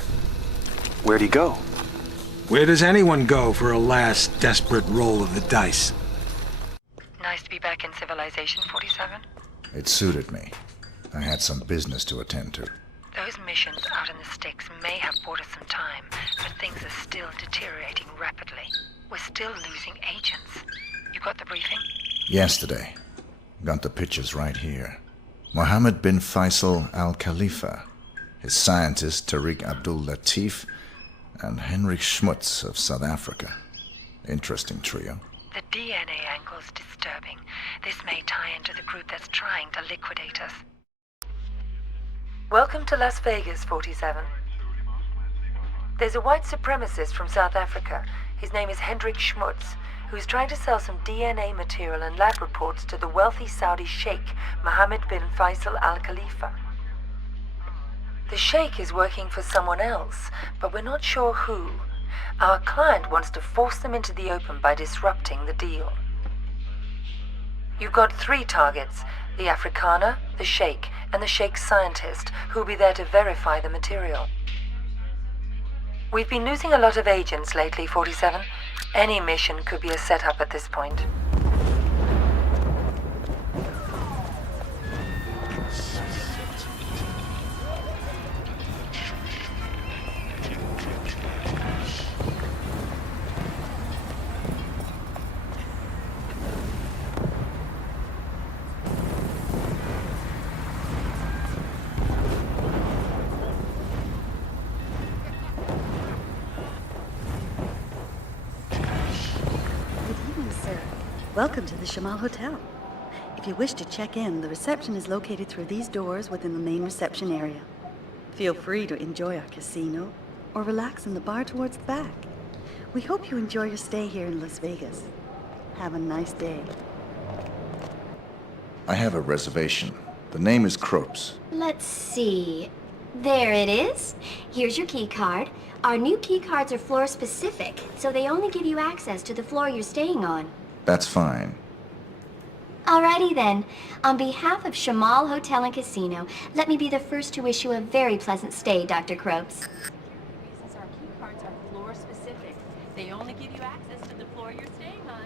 Where'd he go? Where does anyone go for a last desperate roll of the dice? Nice to be back in civilization, 47. It suited me. I had some business to attend to. Those missions out in the sticks may have bought us some time, but things are still deteriorating rapidly. We're still losing agents. You got the briefing? Yesterday. Got the pictures right here. Mohammed bin Faisal Al-Khalifa, his scientist Tariq Abdul Latif, and Henrik Schmutz of South Africa. Interesting trio. The DNA angle's disturbing. This may tie into the group that's trying to liquidate us. Welcome to Las Vegas, 47. There's a white supremacist from South Africa. His name is Henrik Schmutz, who's trying to sell some DNA material and lab reports to the wealthy Saudi sheikh, Mohammed bin Faisal Al-Khalifa. The sheikh is working for someone else, but we're not sure who. Our client wants to force them into the open by disrupting the deal. You've got 3 targets, the Afrikaner, the sheikh, and the sheikh's scientist, who'll be there to verify the material. We've been losing a lot of agents lately, 47. Any mission could be a setup at this point. Welcome to the Shamal Hotel. If you wish to check in, the reception is located through these doors within the main reception area. Feel free to enjoy our casino or relax in the bar towards the back. We hope you enjoy your stay here in Las Vegas. Have a nice day. I have a reservation. The name is Kropes. Let's see. There it is. Here's your key card. Our new key cards are floor specific, so they only give you access to the floor you're staying on. That's fine. Alrighty then. On behalf of Shamal Hotel and Casino, let me be the first to wish you a very pleasant stay, Dr. Kropes. Since our key cards are floor specific, they only give you access to the floor you're staying on.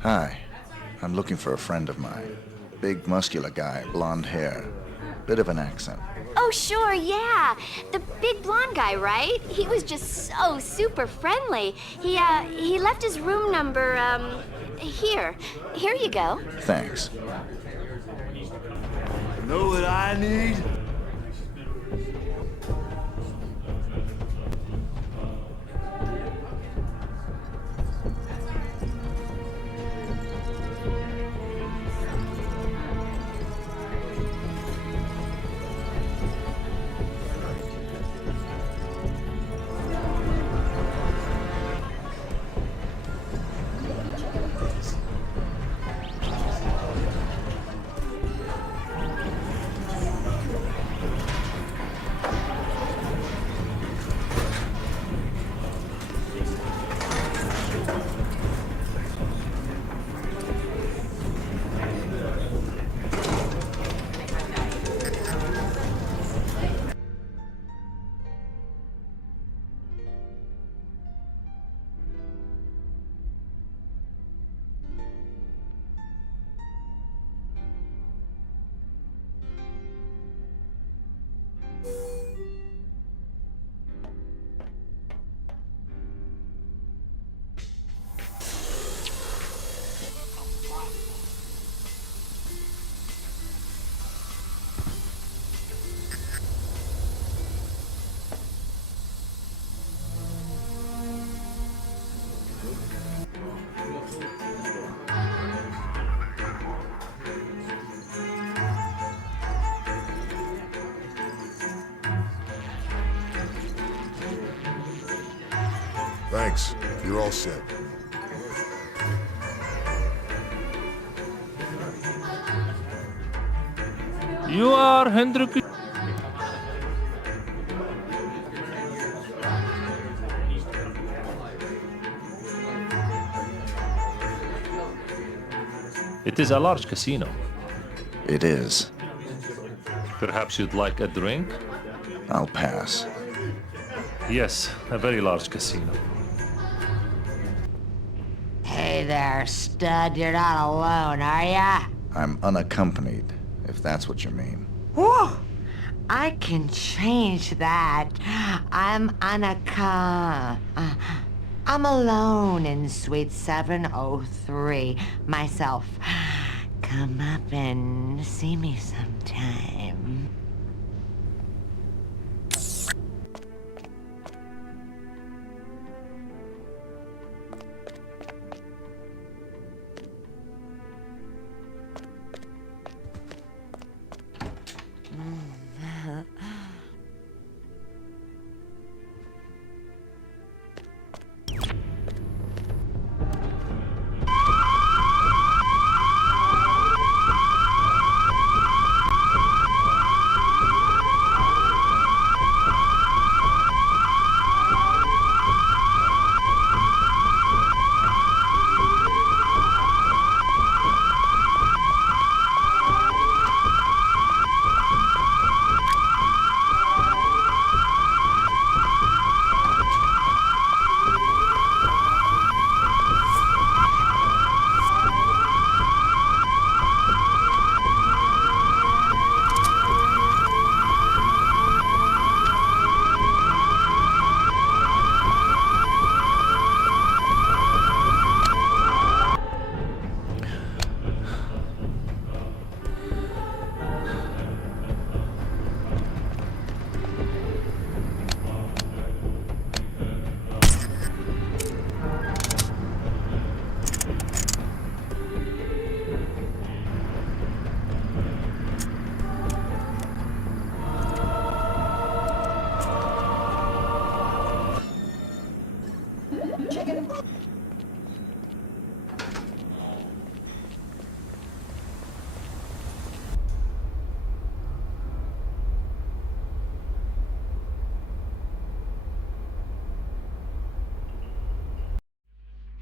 Hi. I'm looking for a friend of mine. Big, muscular guy, blonde hair. Bit of an accent. Oh, sure, yeah. The big blonde guy, right? He was just so super friendly. He left his room number, here. Here you go. Thanks. Know what I need? Thanks. You're all set. You are Hendrik. It is a large casino. It is. Perhaps you'd like a drink? I'll pass. Yes, a very large casino. Hey there, stud. You're not alone, are ya? I'm unaccompanied, if that's what you mean. Whew! I can change that. I'm alone in Suite 703. Myself. Come up and see me sometime.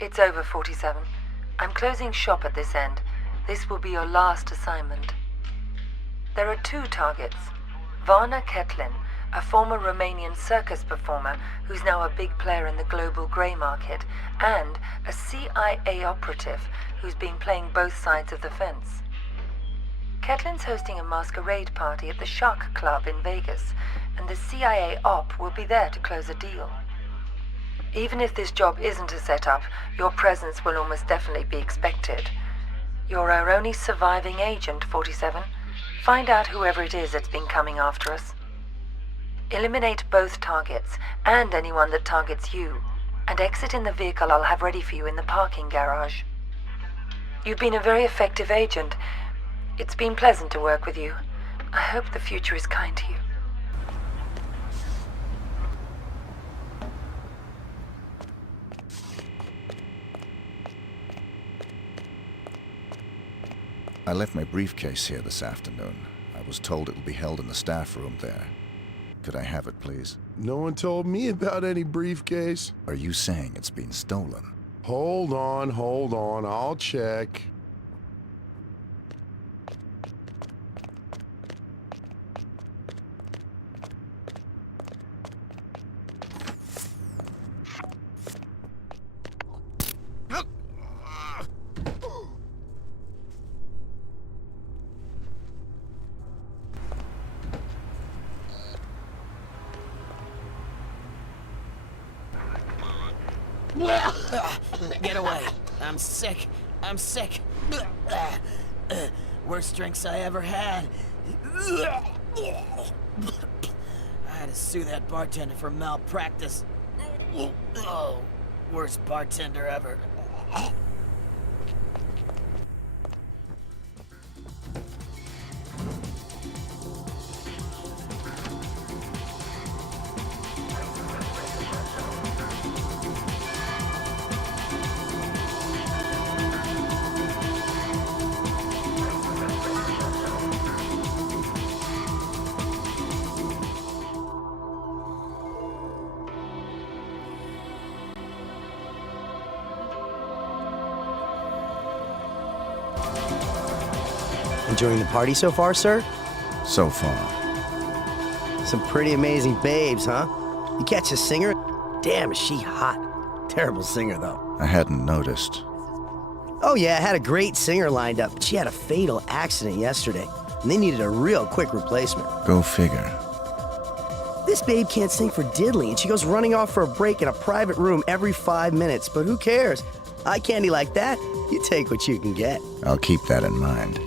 It's over, 47. I'm closing shop at this end. This will be your last assignment. There are 2 targets. Varna Ketlin, a former Romanian circus performer who's now a big player in the global grey market, and a CIA operative who's been playing both sides of the fence. Ketlin's hosting a masquerade party at the Shark Club in Vegas, and the CIA op will be there to close a deal. Even if this job isn't a setup, your presence will almost definitely be expected. You're our only surviving agent, 47. Find out whoever it is that's been coming after us. Eliminate both targets, and anyone that targets you, and exit in the vehicle I'll have ready for you in the parking garage. You've been a very effective agent. It's been pleasant to work with you. I hope the future is kind to you. I left my briefcase here this afternoon. I was told it will be held in the staff room there. Could I have it, please? No one told me about any briefcase. Are you saying it's been stolen? Hold on. I'll check. Get away. I'm sick. Worst drinks I ever had. I had to sue that bartender for malpractice. Oh, worst bartender ever. Enjoying the party so far, sir? So far. Some pretty amazing babes, huh? You catch a singer? Damn, is she hot. Terrible singer, though. I hadn't noticed. Oh yeah, I had a great singer lined up, but she had a fatal accident yesterday, and they needed a real quick replacement. Go figure. This babe can't sing for diddly, and she goes running off for a break in a private room every 5 minutes, but who cares? Eye candy like that, you take what you can get. I'll keep that in mind.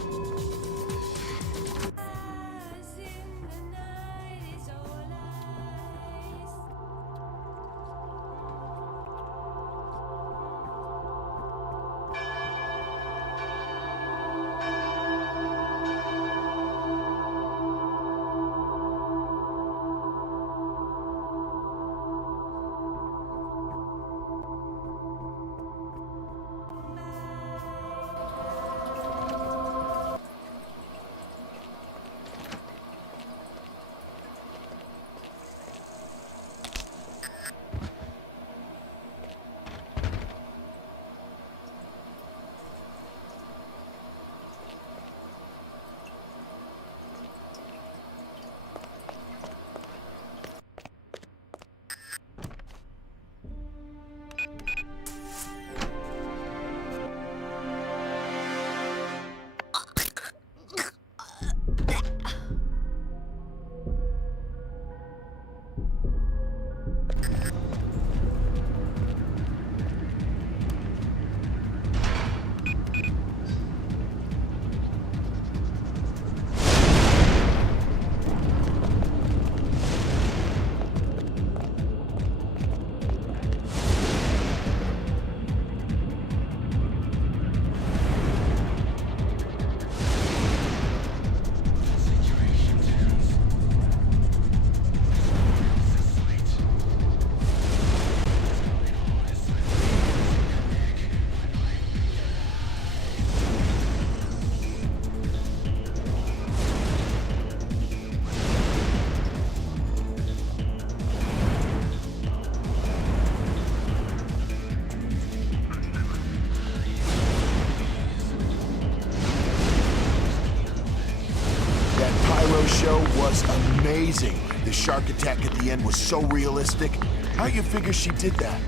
Show was amazing. The shark attack at the end was so realistic. How you figure she did that?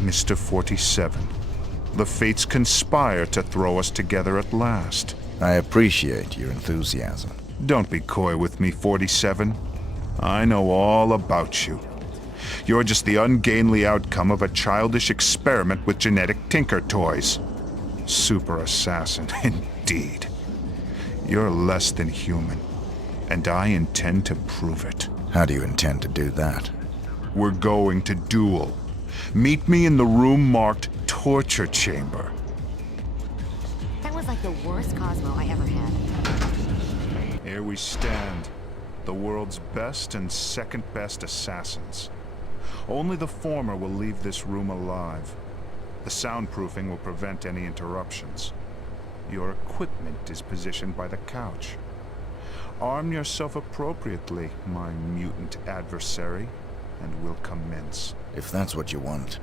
Mr. 47. The fates conspire to throw us together at last. I appreciate your enthusiasm. Don't be coy with me, 47. I know all about you. You're just the ungainly outcome of a childish experiment with genetic tinker toys. Super assassin, indeed. You're less than human, and I intend to prove it. How do you intend to do that? We're going to duel. Meet me in the room marked Torture Chamber. That was like the worst Cosmo I ever had. Here we stand. The world's best and second best assassins. Only the former will leave this room alive. The soundproofing will prevent any interruptions. Your equipment is positioned by the couch. Arm yourself appropriately, my mutant adversary, and we'll commence. If that's what you want.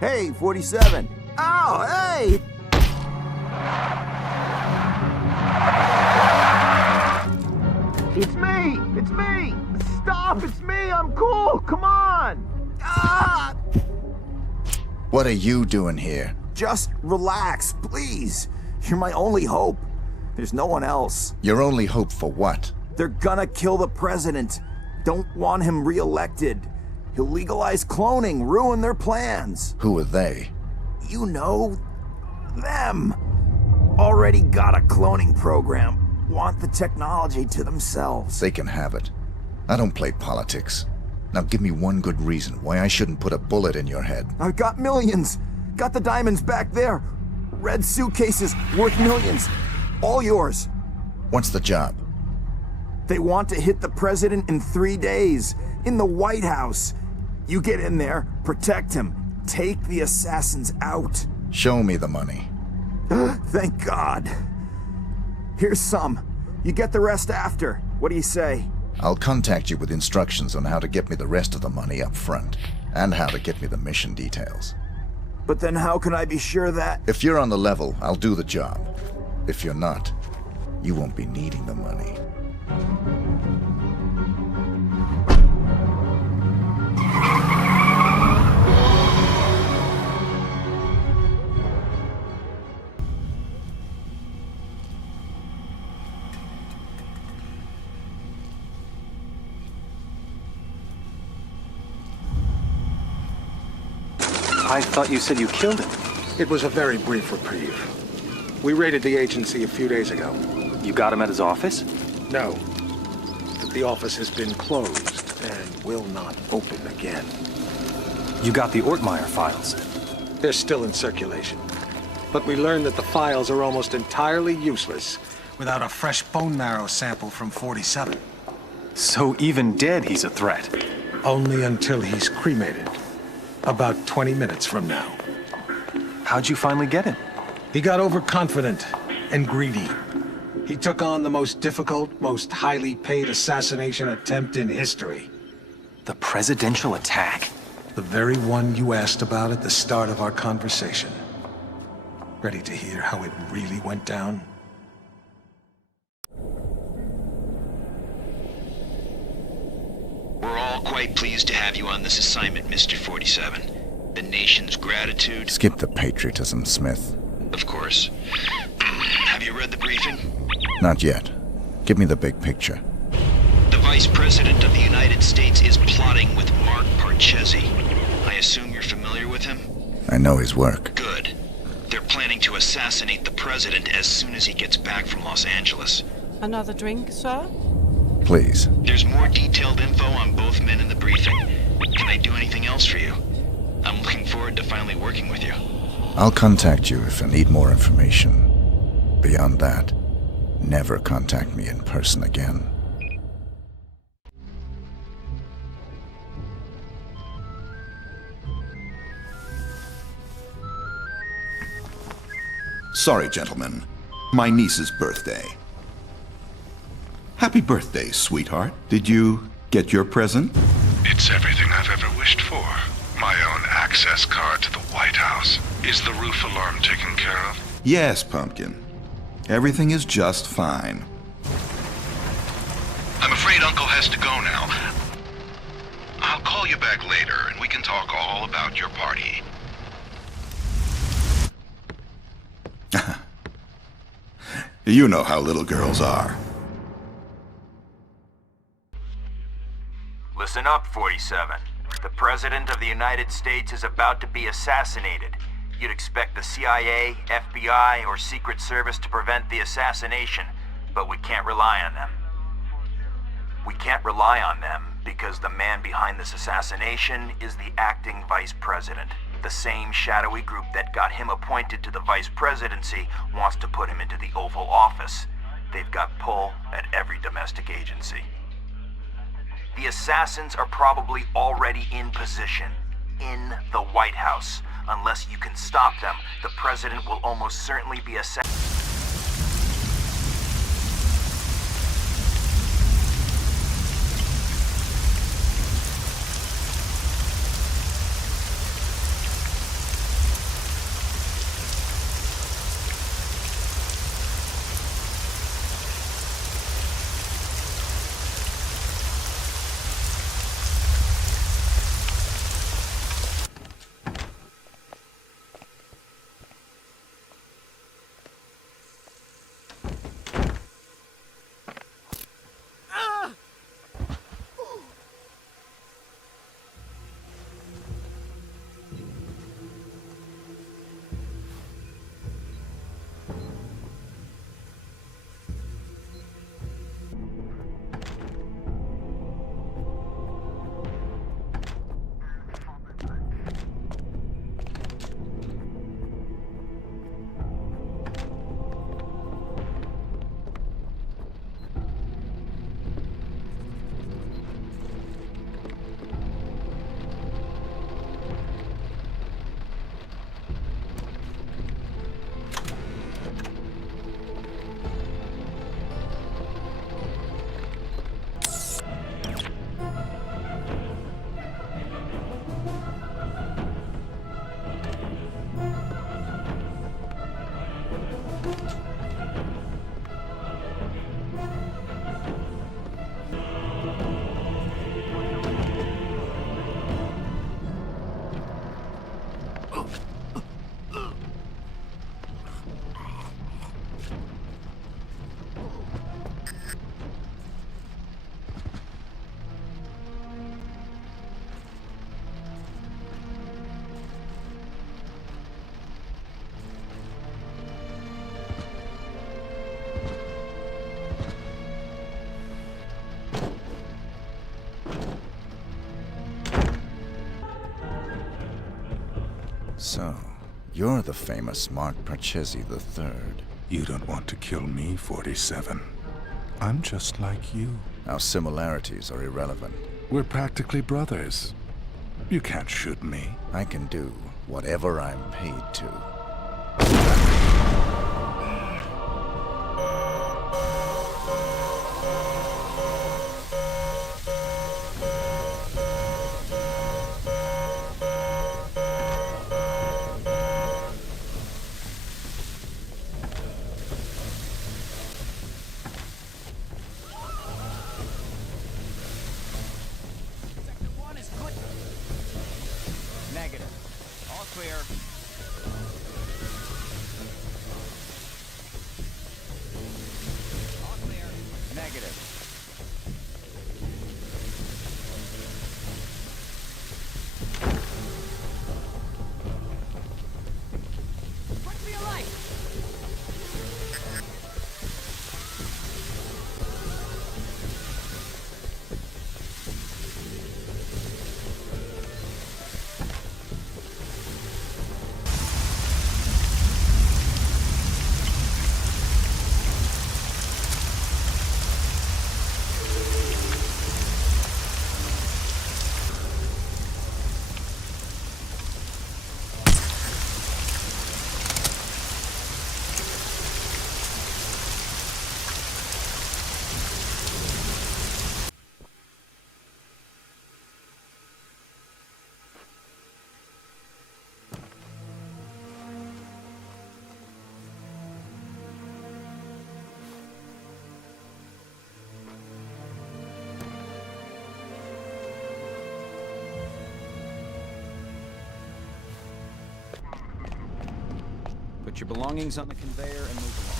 Hey, 47. Oh, hey! It's me! It's me! Stop! It's me! I'm cool! Come on! Ah! What are you doing here? Just relax, please. You're my only hope. There's no one else. Your only hope for what? They're gonna kill the president. Don't want him re-elected. He'll legalize cloning, ruin their plans. Who are they? You know, them. Already got a cloning program. Want the technology to themselves. They can have it. I don't play politics. Now give me one good reason why I shouldn't put a bullet in your head. I've got millions. Got the diamonds back there. Red suitcases worth millions. All yours. What's the job? They want to hit the president in 3 days. In the White House. You get in there, protect him, take the assassins out. Show me the money. Thank God. Here's some. You get the rest after. What do you say? I'll contact you with instructions on how to get me the rest of the money up front, and how to get me the mission details. But then how can I be sure that... If you're on the level, I'll do the job. If you're not, you won't be needing the money. I thought you said you killed him. It was a very brief reprieve. We raided the agency a few days ago. You got him at his office? No. But the office has been closed and will not open again. You got the Ort-Meyer files? They're still in circulation. But we learned that the files are almost entirely useless without a fresh bone marrow sample from 47. So even dead, he's a threat? Only until he's cremated. About 20 minutes from now. How'd you finally get him? He got overconfident and greedy. He took on the most difficult, most highly paid assassination attempt in history. The presidential attack? The very one you asked about at the start of our conversation. Ready to hear how it really went down? We're all quite pleased to have you on this assignment, Mr. 47. The nation's gratitude... Skip the patriotism, Smith. Of course. Have you read the briefing? Not yet. Give me the big picture. The Vice President of the United States is plotting with Mark Parchesi. I assume you're familiar with him? I know his work. Good. They're planning to assassinate the president as soon as he gets back from Los Angeles. Another drink, sir? Please. There's more detailed info on both men in the briefing. Can I do anything else for you? I'm looking forward to finally working with you. I'll contact you if I need more information. Beyond that, never contact me in person again. Sorry, gentlemen. My niece's birthday. Happy birthday, sweetheart. Did you get your present? It's everything I've ever wished for. My own access card to the White House. Is the roof alarm taken care of? Yes, Pumpkin. Everything is just fine. I'm afraid Uncle has to go now. I'll call you back later and we can talk all about your party. You know how little girls are. Listen up, 47. The President of the United States is about to be assassinated. You'd expect the CIA, FBI, or Secret Service to prevent the assassination, but we can't rely on them. We can't rely on them because the man behind this assassination is the acting Vice President. The same shadowy group that got him appointed to the Vice Presidency wants to put him into the Oval Office. They've got pull at every domestic agency. The assassins are probably already in position, in the White House. Unless you can stop them, the president will almost certainly be assassinated. So, you're the famous Mark Parchesi III. You don't want to kill me, 47. I'm just like you. Our similarities are irrelevant. We're practically brothers. You can't shoot me. I can do whatever I'm paid to. Put your belongings on the conveyor and move along.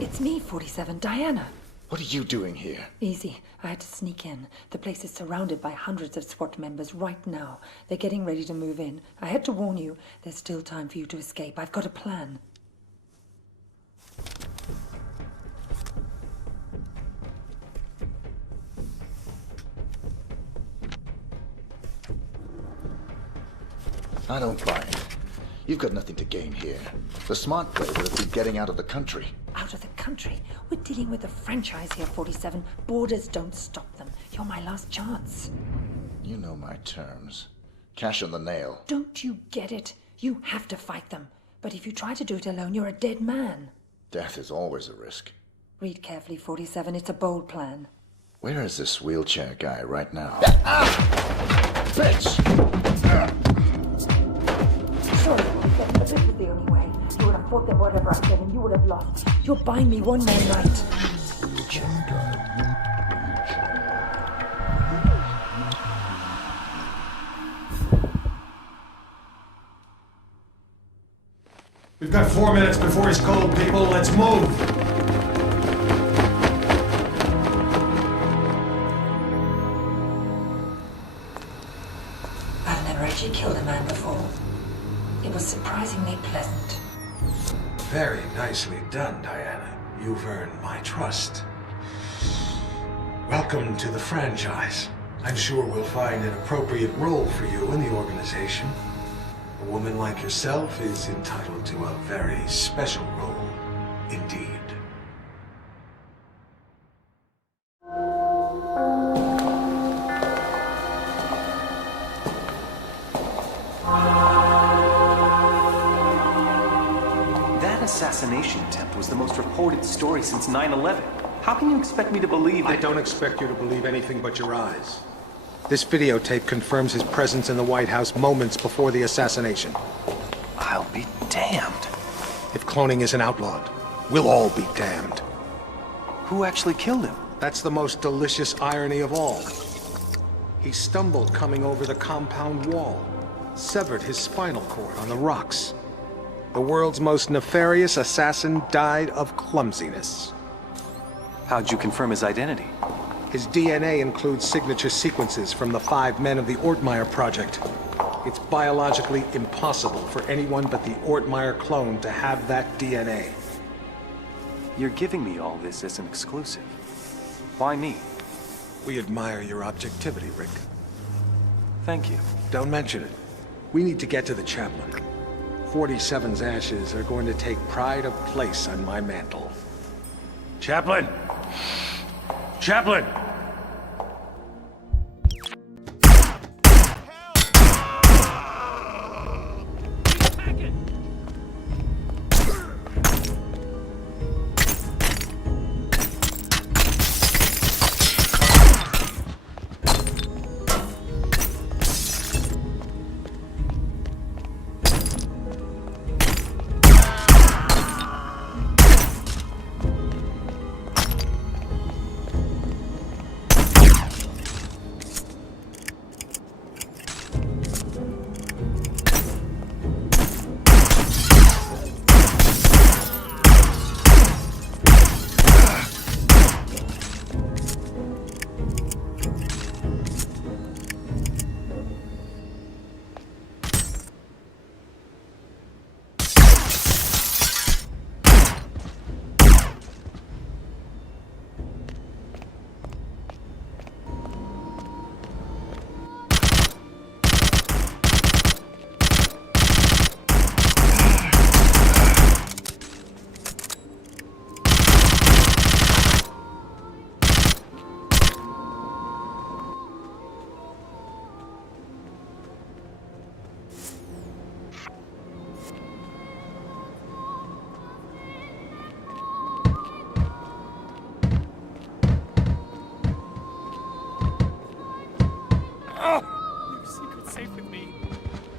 It's me, 47, Diana. What are you doing here? Easy. I had to sneak in. The place is surrounded by hundreds of SWAT members right now. They're getting ready to move in. I had to warn you, there's still time for you to escape. I've got a plan. I don't buy it. You've got nothing to gain here. The smart play would have been getting out of the country. Out of the country? We're dealing with a franchise here, 47. Borders don't stop them. You're my last chance. You know my terms. Cash on the nail. Don't you get it? You have to fight them. But if you try to do it alone, you're a dead man. Death is always a risk. Read carefully, 47. It's a bold plan. Where is this wheelchair guy right now? Bitch! Sorry, 47, but this is the only way. You would have fought them whatever I said, and you would have lost. You're buying me one more night. We've got 4 minutes before he's cold, people. Let's move. I've never actually killed a man before. It was surprisingly pleasant. Very nicely done, Diana. You've earned my trust. Welcome to the franchise. I'm sure we'll find an appropriate role for you in the organization. A woman like yourself is entitled to a very special role indeed. That assassination attempt was the most reported story since 9/11. How can you expect me to believe that— I don't expect you to believe anything but your eyes. This videotape confirms his presence in the White House moments before the assassination. I'll be damned. If cloning isn't outlawed, we'll all be damned. Who actually killed him? That's the most delicious irony of all. He stumbled coming over the compound wall, severed his spinal cord on the rocks. The world's most nefarious assassin died of clumsiness. How'd you confirm his identity? His DNA includes signature sequences from the 5 men of the Ort-Meyer project. It's biologically impossible for anyone but the Ort-Meyer clone to have that DNA. You're giving me all this as an exclusive. Why me? We admire your objectivity, Rick. Thank you. Don't mention it. We need to get to the chaplain. 47's ashes are going to take pride of place on my mantle. Chaplain! Chaplain!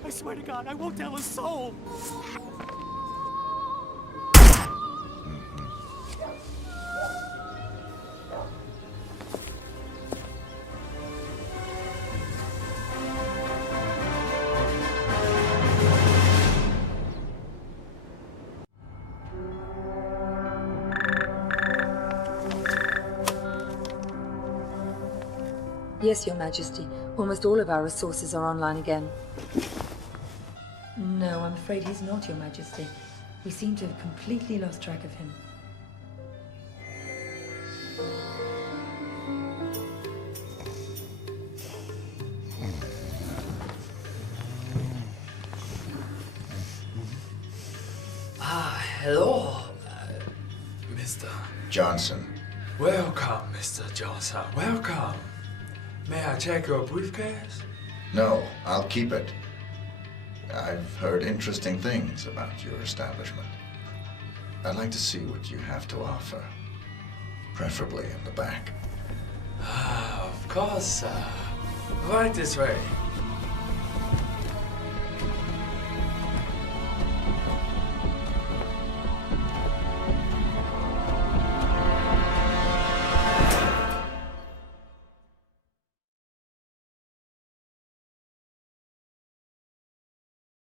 I swear to God, I won't tell a soul. Yes, Your Majesty. Almost all of our resources are online again. No, I'm afraid he's not, Your Majesty. We seem to have completely lost track of him. Hello, Mr. Johnson. Welcome, Mr. Johnson. Welcome. May I check your briefcase? No, I'll keep it. I've heard interesting things about your establishment. I'd like to see what you have to offer. Preferably in the back. Of course, right this way.